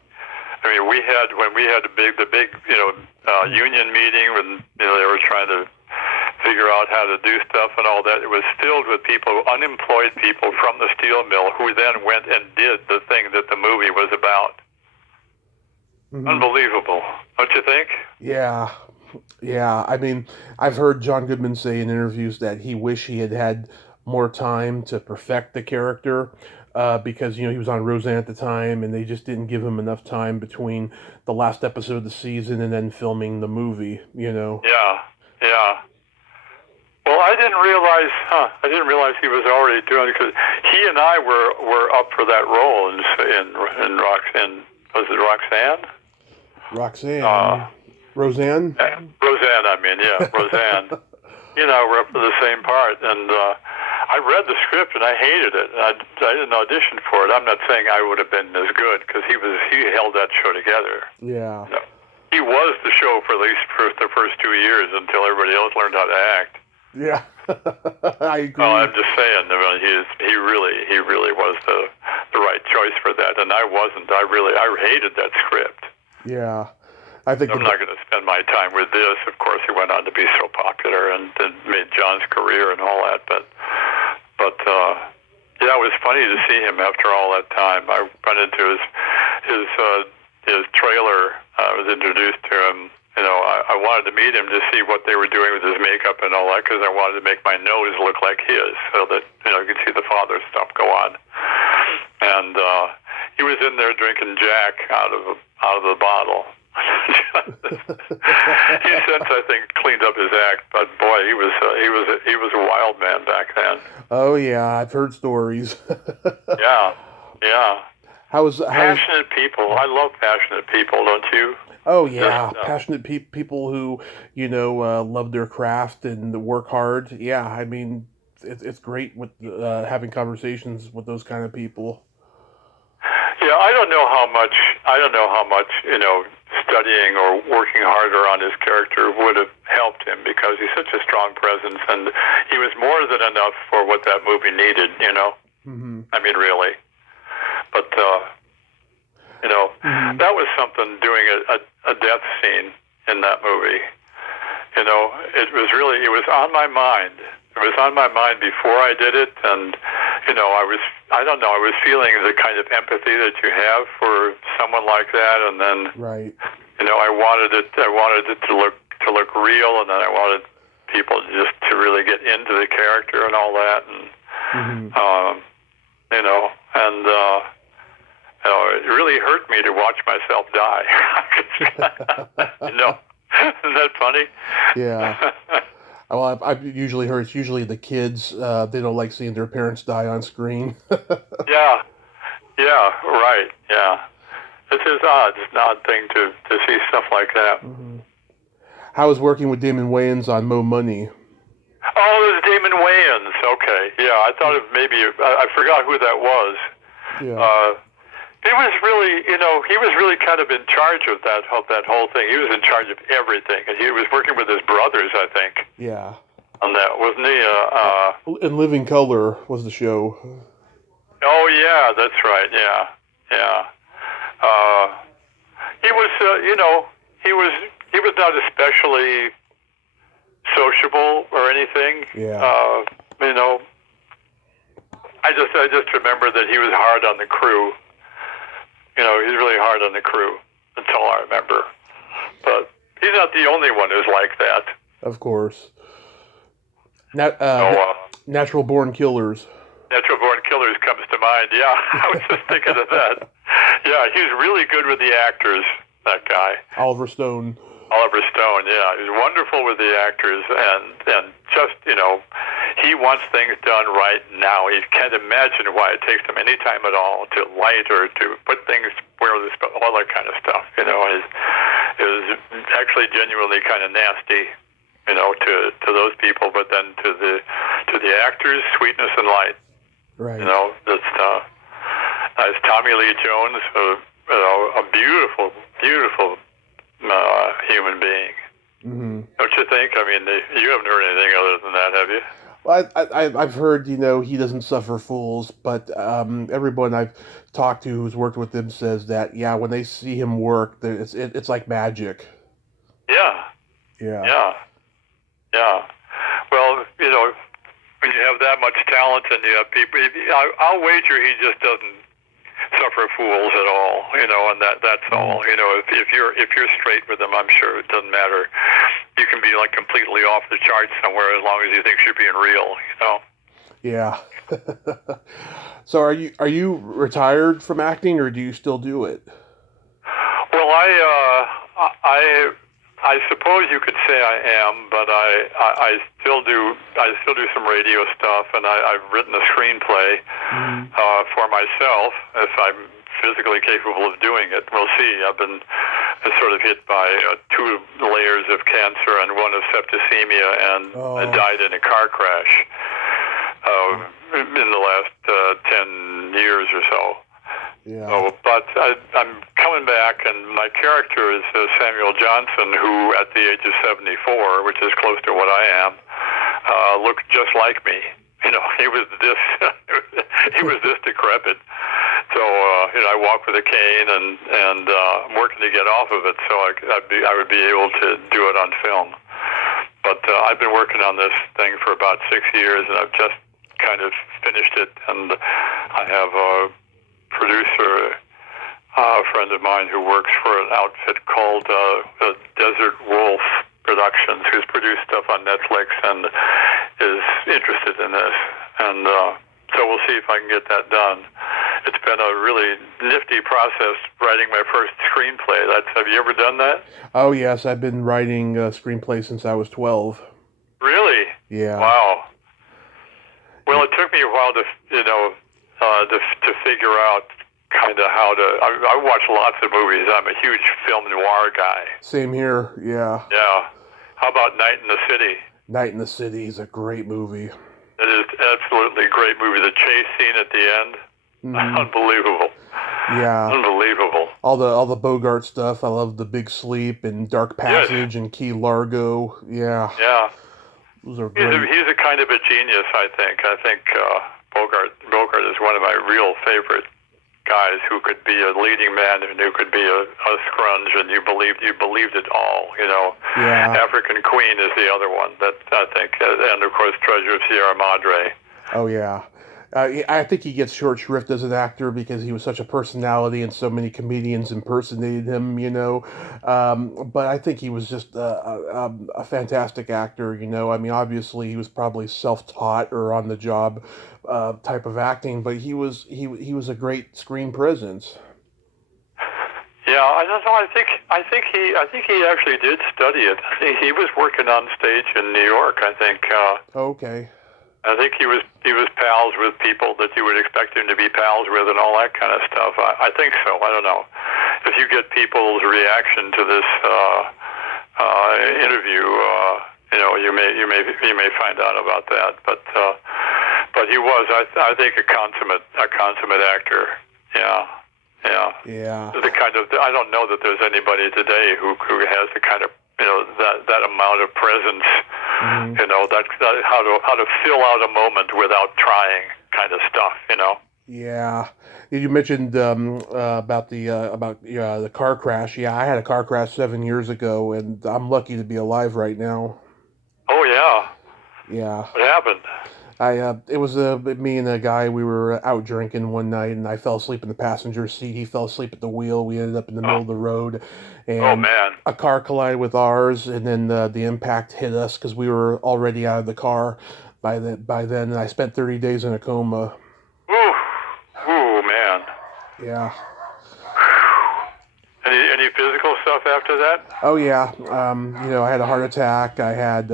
I mean, when we had the big union meeting when they were trying to figure out how to do stuff and all that. It was filled with people, unemployed people from the steel mill, who then went and did the thing that the movie was about. Mm-hmm. Unbelievable, don't you think? Yeah. I mean, I've heard John Goodman say in interviews that he wished he had more time to perfect the character. Because, he was on Roseanne at the time, and they just didn't give him enough time between the last episode of the season and then filming the movie, Yeah. Well, I I didn't realize he was already doing it, because he and I were up for that role in Roxanne. Was it Roxanne? Roxanne. Roseanne? Roseanne, I mean, yeah, Roseanne. You know, we're up for the same part, and I read the script and I hated it. I didn't audition for it. I'm not saying I would have been as good, because he held that show together. Yeah. You know, he was the show for at least for the first 2 years until everybody else learned how to act. Yeah, I agree. Well, I'm just saying, I mean, he really was the right choice for that, and I wasn't. I hated that script. Yeah, I think I'm not going to spend my time with this. Of course, he went on to be so popular and made John's career and all that. But yeah, it was funny to see him after all that time. I went into his trailer. I was introduced to him. You know, I wanted to meet him to see what they were doing with his makeup and all that, because I wanted to make my nose look like his, so that, you know, you could see the father stuff go on. And he was in there drinking Jack out of the bottle. He since, I think, cleaned up his act, but boy, he was a wild man back then. Oh yeah, I've heard stories. Yeah. Passionate was people. I love passionate people, don't you? Oh yeah, passionate people who, you know, love their craft and work hard. Yeah, I mean, it's great with having conversations with those kind of people. Yeah, I don't know how much, you know, studying or working harder on his character would have helped him, because he's such a strong presence, and he was more than enough for what that movie needed. You know, I mean, really. But you know, that was something, doing a death scene in that movie. You know, it was on my mind. It was on my mind before I did it, and you know, I was feeling the kind of empathy that you have for someone like that, and then right. You know, I wanted it to look real, and then I wanted people just to really get into the character and all that, and you know, and you know, it really hurt me to watch myself die. You know, isn't that funny? Yeah. Well, I've usually heard it's usually the kids. They don't like seeing their parents die on screen. Yeah, right. Yeah, this is odd. It's an odd thing to see stuff like that. How was working with Damon Wayans on Mo Money? Oh, it was Damon Wayans. Okay, yeah. I thought I forgot who that was. Yeah. He was really, you know, kind of in charge of that whole thing. He was in charge of everything, and he was working with his brothers, I think. Yeah. On that, wasn't he? In Living Color was the show. Oh yeah, that's right. Yeah. He was, you know, he was not especially sociable or anything. Yeah. You know, I just remember that he was hard on the crew. You know, he's really hard on the crew. That's all I remember. But he's not the only one who's like that. Of course. Natural Born Killers. Natural Born Killers comes to mind. Yeah, I was just thinking of that. Yeah, he's really good with the actors, that guy. Oliver Stone, yeah. He's wonderful with the actors, and just, you know, he wants things done right now. He can't imagine why it takes him any time at all to light or to put things where this, all that kind of stuff. You know, it was actually genuinely kind of nasty, you know, to those people, but then to the actors, sweetness and light. Right. You know, that's as Tommy Lee Jones, you know, a beautiful human being. Don't you think? I mean, you haven't heard anything other than that, have you? Well, I've heard, you know, he doesn't suffer fools, but everyone I've talked to who's worked with him says that, yeah, when they see him work, it's like magic. Yeah. Well, you know, when you have that much talent and you have people, I'll wager he just doesn't suffer fools at all, you know, and that's all. You know, if you're straight with them, I'm sure it doesn't matter. You can be like completely off the charts somewhere as long as you think you're being real, you know. Yeah. So are you retired from acting, or do you still do it? Well, I suppose you could say I am, but I still do some radio stuff, and I've written a screenplay for myself if I'm physically capable of doing it. We'll see. I've been sort of hit by 2 layers of cancer and 1 of septicemia, and I died in a car crash in the last 10 years or so. Yeah. So, but I'm coming back, and my character is Samuel Johnson, who at the age of 74, which is close to what I am, looked just like me. You know, he was this decrepit. So, I walk with a cane, and I'm working to get off of it, so I would be able to do it on film. But I've been working on this thing for about 6 years, and I've just kind of finished it, and I have a producer, a friend of mine who works for an outfit called Desert Wolf Productions, who's produced stuff on Netflix and is interested in this. And so we'll see if I can get that done. It's been a really nifty process writing my first screenplay. Have you ever done that? Oh, yes. I've been writing screenplays since I was 12. Really? Yeah. Wow. Well, it took me a while to figure out kind of how to. I watch lots of movies. I'm a huge film noir guy. Same here. Yeah. Yeah. How about Night in the City? Night in the City is a great movie. It is absolutely a great movie. The chase scene at the end, unbelievable. Yeah. Unbelievable. All the Bogart stuff. I love The Big Sleep and Dark Passage and Key Largo. Yeah. Yeah. Those are great. He's a kind of a genius, I think. I think Bogart is one of my real favorite guys, who could be a leading man and who could be a scrunge, and you believed it all. You know. Yeah. African Queen is the other one that I think, and of course Treasure of Sierra Madre. Oh yeah. I think he gets short shrift as an actor because he was such a personality and so many comedians impersonated him, you know. But I think he was just a fantastic actor, you know. I mean, obviously he was probably self-taught or on the job type of acting, but he was a great screen presence. Yeah, I don't know. I think he actually did study it. He was working on stage in New York. I think. Okay. I think he was pals with people that you would expect him to be pals with, and all that kind of stuff. I think so. I don't know. If you get people's reaction to this interview, you may find out about that. But he was, I think, a consummate actor. Yeah. Yeah. Yeah. The kind of, I don't know that there's anybody today who has the kind of, that amount of presence, that how to fill out a moment without trying kind of stuff, Yeah. You mentioned about the car crash. Yeah, I had a car crash 7 years ago, and I'm lucky to be alive right now. Oh yeah. Yeah. What happened? It was me and a guy. We were out drinking one night, and I fell asleep in the passenger seat. He fell asleep at the wheel. We ended up in the middle of the road, and a car collided with ours, and then the impact hit us because we were already out of the car by then. And I spent 30 days in a coma. Ooh, man. Yeah. Any physical stuff after that? Oh yeah. I had a heart attack. I had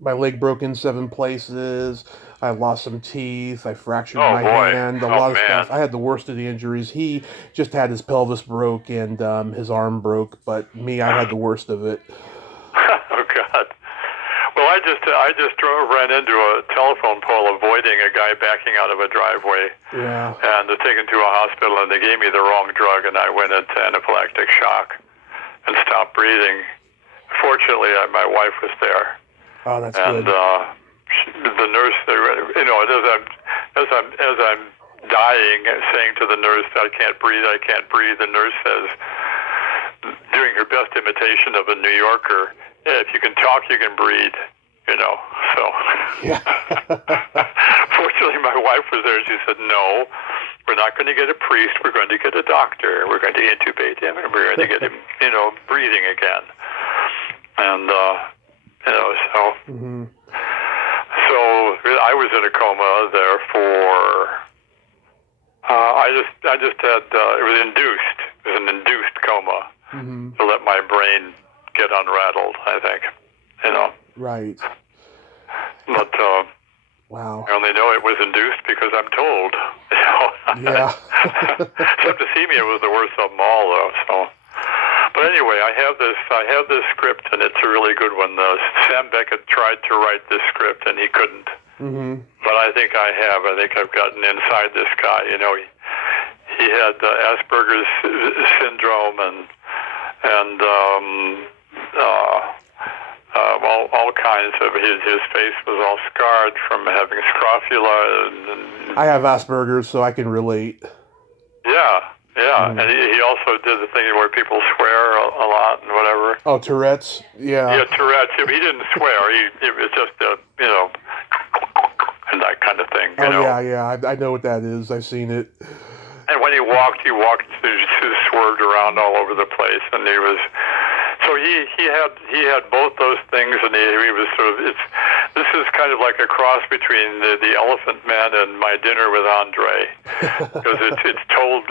my leg broken 7 places. I lost some teeth. I fractured my hand. A lot of stuff. I had the worst of the injuries. He just had his pelvis broke and his arm broke, but me, I had the worst of it. Oh God. Well, I just ran into a telephone pole avoiding a guy backing out of a driveway. Yeah. And to take him to a hospital, and they gave me the wrong drug, and I went into anaphylactic shock and stopped breathing. Fortunately, my wife was there. Oh, that's good. And the nurse, as I'm dying, saying to the nurse, I can't breathe, the nurse says, doing her best imitation of a New Yorker, if you can talk, you can breathe, so. Yeah. Fortunately, my wife was there, and she said, no, we're not going to get a priest, we're going to get a doctor, we're going to intubate him, and we're going to get him, breathing again. And, so. Mm-hmm. So I was in a coma there for. I just had. It was induced. It was an induced coma to let my brain get unrattled, I think, Right. But Wow. I only know it was induced because I'm told. Yeah. Except to see me, it was the worst of them all, though. So, but anyway, I have this script, and it's a really good one. Sam Beckett tried to write this script, and he couldn't. Mm-hmm. But I think I have. I think I've gotten inside this guy. He had Asperger's syndrome and all kinds of his face was all scarred from having scrofula and I have Asperger's, so I can relate. Yeah. And he also did the thing where people swear a lot and whatever. Oh, Tourette's? Yeah. Yeah, Tourette's. He didn't swear. It was just and that kind of thing. Yeah. I know what that is. I've seen it. And when he walked swerved around all over the place, and he was. So he had both those things, and he was sort of. This is kind of like a cross between the Elephant Man and My Dinner with Andre, because it's told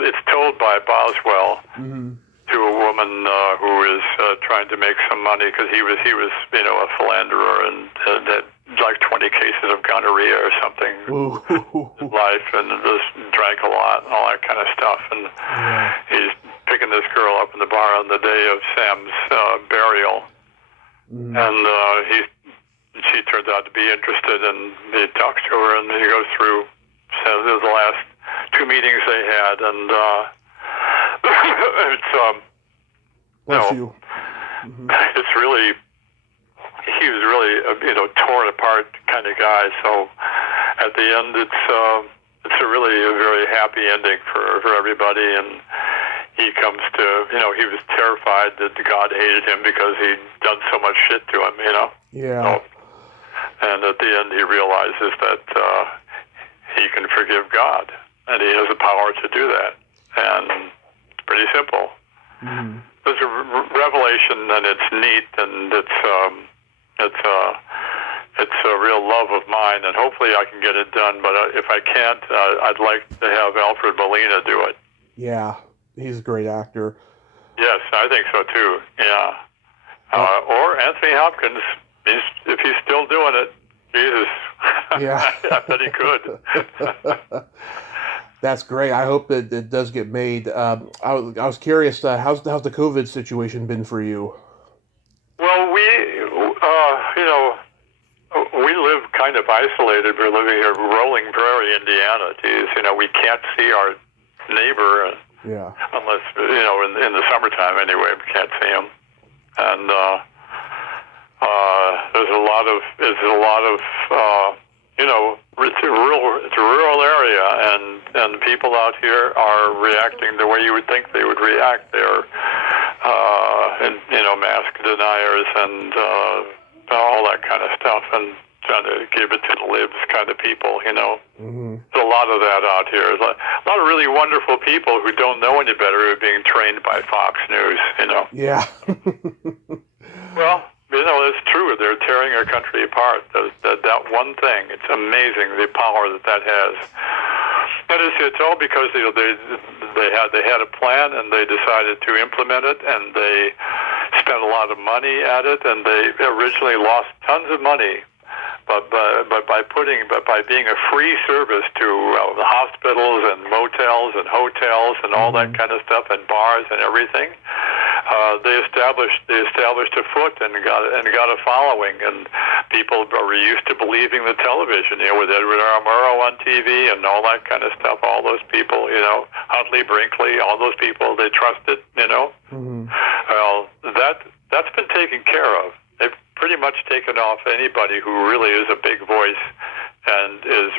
by Boswell to a woman who is trying to make some money, because he was a philanderer and had like 20 cases of gonorrhea or something in life, and just drank a lot and all that kind of stuff, and he's picking this girl up in the bar on the day of Sam's burial, and she turns out to be interested, and he talks to her, and he goes through. So it was the last 2 meetings they had, and it's it's really. He was really torn apart kind of guy. So at the end, it's a very happy ending for everybody. And he comes to he was terrified that God hated him because he'd done so much shit to him. Yeah. So, and at the end, he realizes that he can forgive God, and he has the power to do that. And it's pretty simple. It's a revelation, and it's neat, and it's a real love of mine, and hopefully I can get it done. But if I can't, I'd like to have Alfred Molina do it. Yeah, he's a great actor. Yes, I think so too. Yeah, or Anthony Hopkins. If he's still doing it, Jesus. Yeah, I bet he could. That's great. I hope that it does get made. I was curious. How's the COVID situation been for you? Well, we live kind of isolated. We're living here, Rolling Prairie, Indiana. Geez, we can't see our neighbor unless in the summertime anyway. We can't see him, and there's a lot of it's a rural area, and people out here are reacting the way you would think they would react. They're mask deniers and all that kind of stuff, and trying to give it to the libs kind of people. There's a lot of that out here. There's a lot of really wonderful people who don't know any better who are being trained by Fox News. Yeah. Well, it's true. They're tearing our country apart. That one thing. It's amazing the power that has. And it's all because they had a plan, and they decided to implement it, and they spent a lot of money at it, and they originally lost tons of money. But by being a free service to the hospitals and motels and hotels and all that kind of stuff, and bars and everything, they established a foot and got a following, and people are used to believing the television, with Edward R. Murrow on TV and all that kind of stuff. All those people, Huntley, Brinkley, all those people, they trusted. Well, that's been taken care of. They've pretty much taken off anybody who really is a big voice and is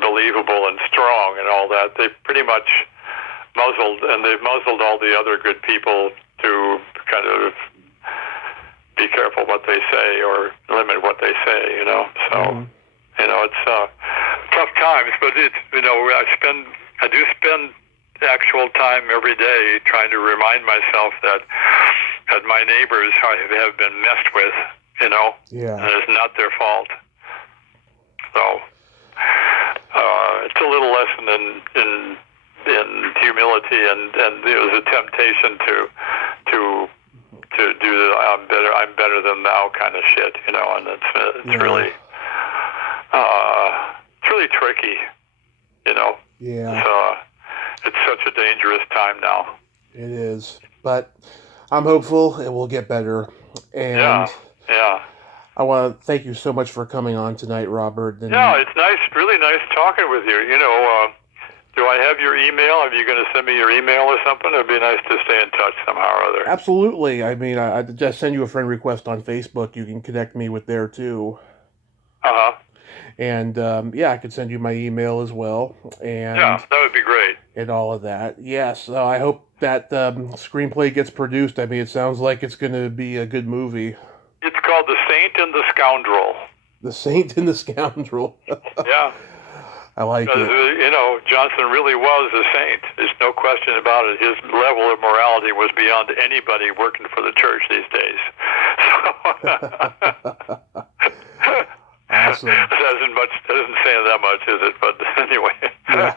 believable and strong and all that. They've pretty much muzzled all the other good people to kind of be careful what they say or limit what they say. So it's tough times, but it's I do spend actual time every day trying to remind myself that my neighbors have been messed with, and it's not their fault. So it's a little lesson in humility, and there's a temptation to to do the I'm better than thou kind of shit, you know, and it's really tricky, you know. Yeah. It's such a dangerous time now. It is, but I'm hopeful it will get better. And yeah. I want to thank you so much for coming on tonight, Robert. And yeah, it's nice, really nice talking with you. You know, do I have your email? Are you going to send me your email or something? It'd be nice to stay in touch somehow or other. Absolutely. I mean, I just send you a friend request on Facebook. You can connect me with there too. Uh-huh. And I could send you my email as well. And yeah, that would be great. And all of that. Yes. So I hope that screenplay gets produced. I mean, it sounds like it's going to be a good movie. It's called The Saint and the Scoundrel. The Saint and the Scoundrel. yeah. I like it. You know, Johnson really was a saint. There's no question about it. His level of morality was beyond anybody working for the church these days. Awesome. Doesn't say that much, is it? But anyway. Yeah.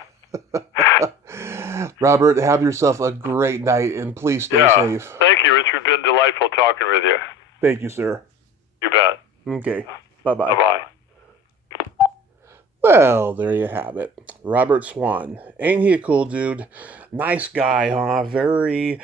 Robert, have yourself a great night, and please stay safe. Thank you. It's been delightful talking with you. Thank you, sir. You bet. Okay. Bye-bye. Bye-bye. Well, there you have it. Robert Swan. Ain't he a cool dude? Nice guy, huh? Very,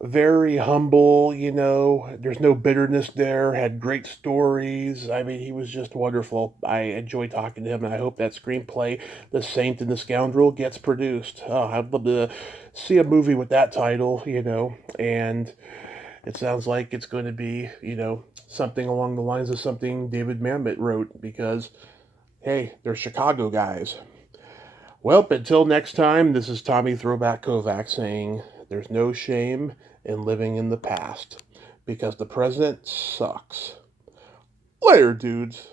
very humble, you know. There's no bitterness there. Had great stories. I mean, he was just wonderful. I enjoyed talking to him, and I hope that screenplay, The Saint and the Scoundrel, gets produced. Oh, I'd love to see a movie with that title, you know, and it sounds like it's going to be, you know, something along the lines of something David Mamet wrote, because hey, they're Chicago guys. Well, until next time, this is Tommy Throwback Kovac saying there's no shame in living in the past because the present sucks. Later, dudes.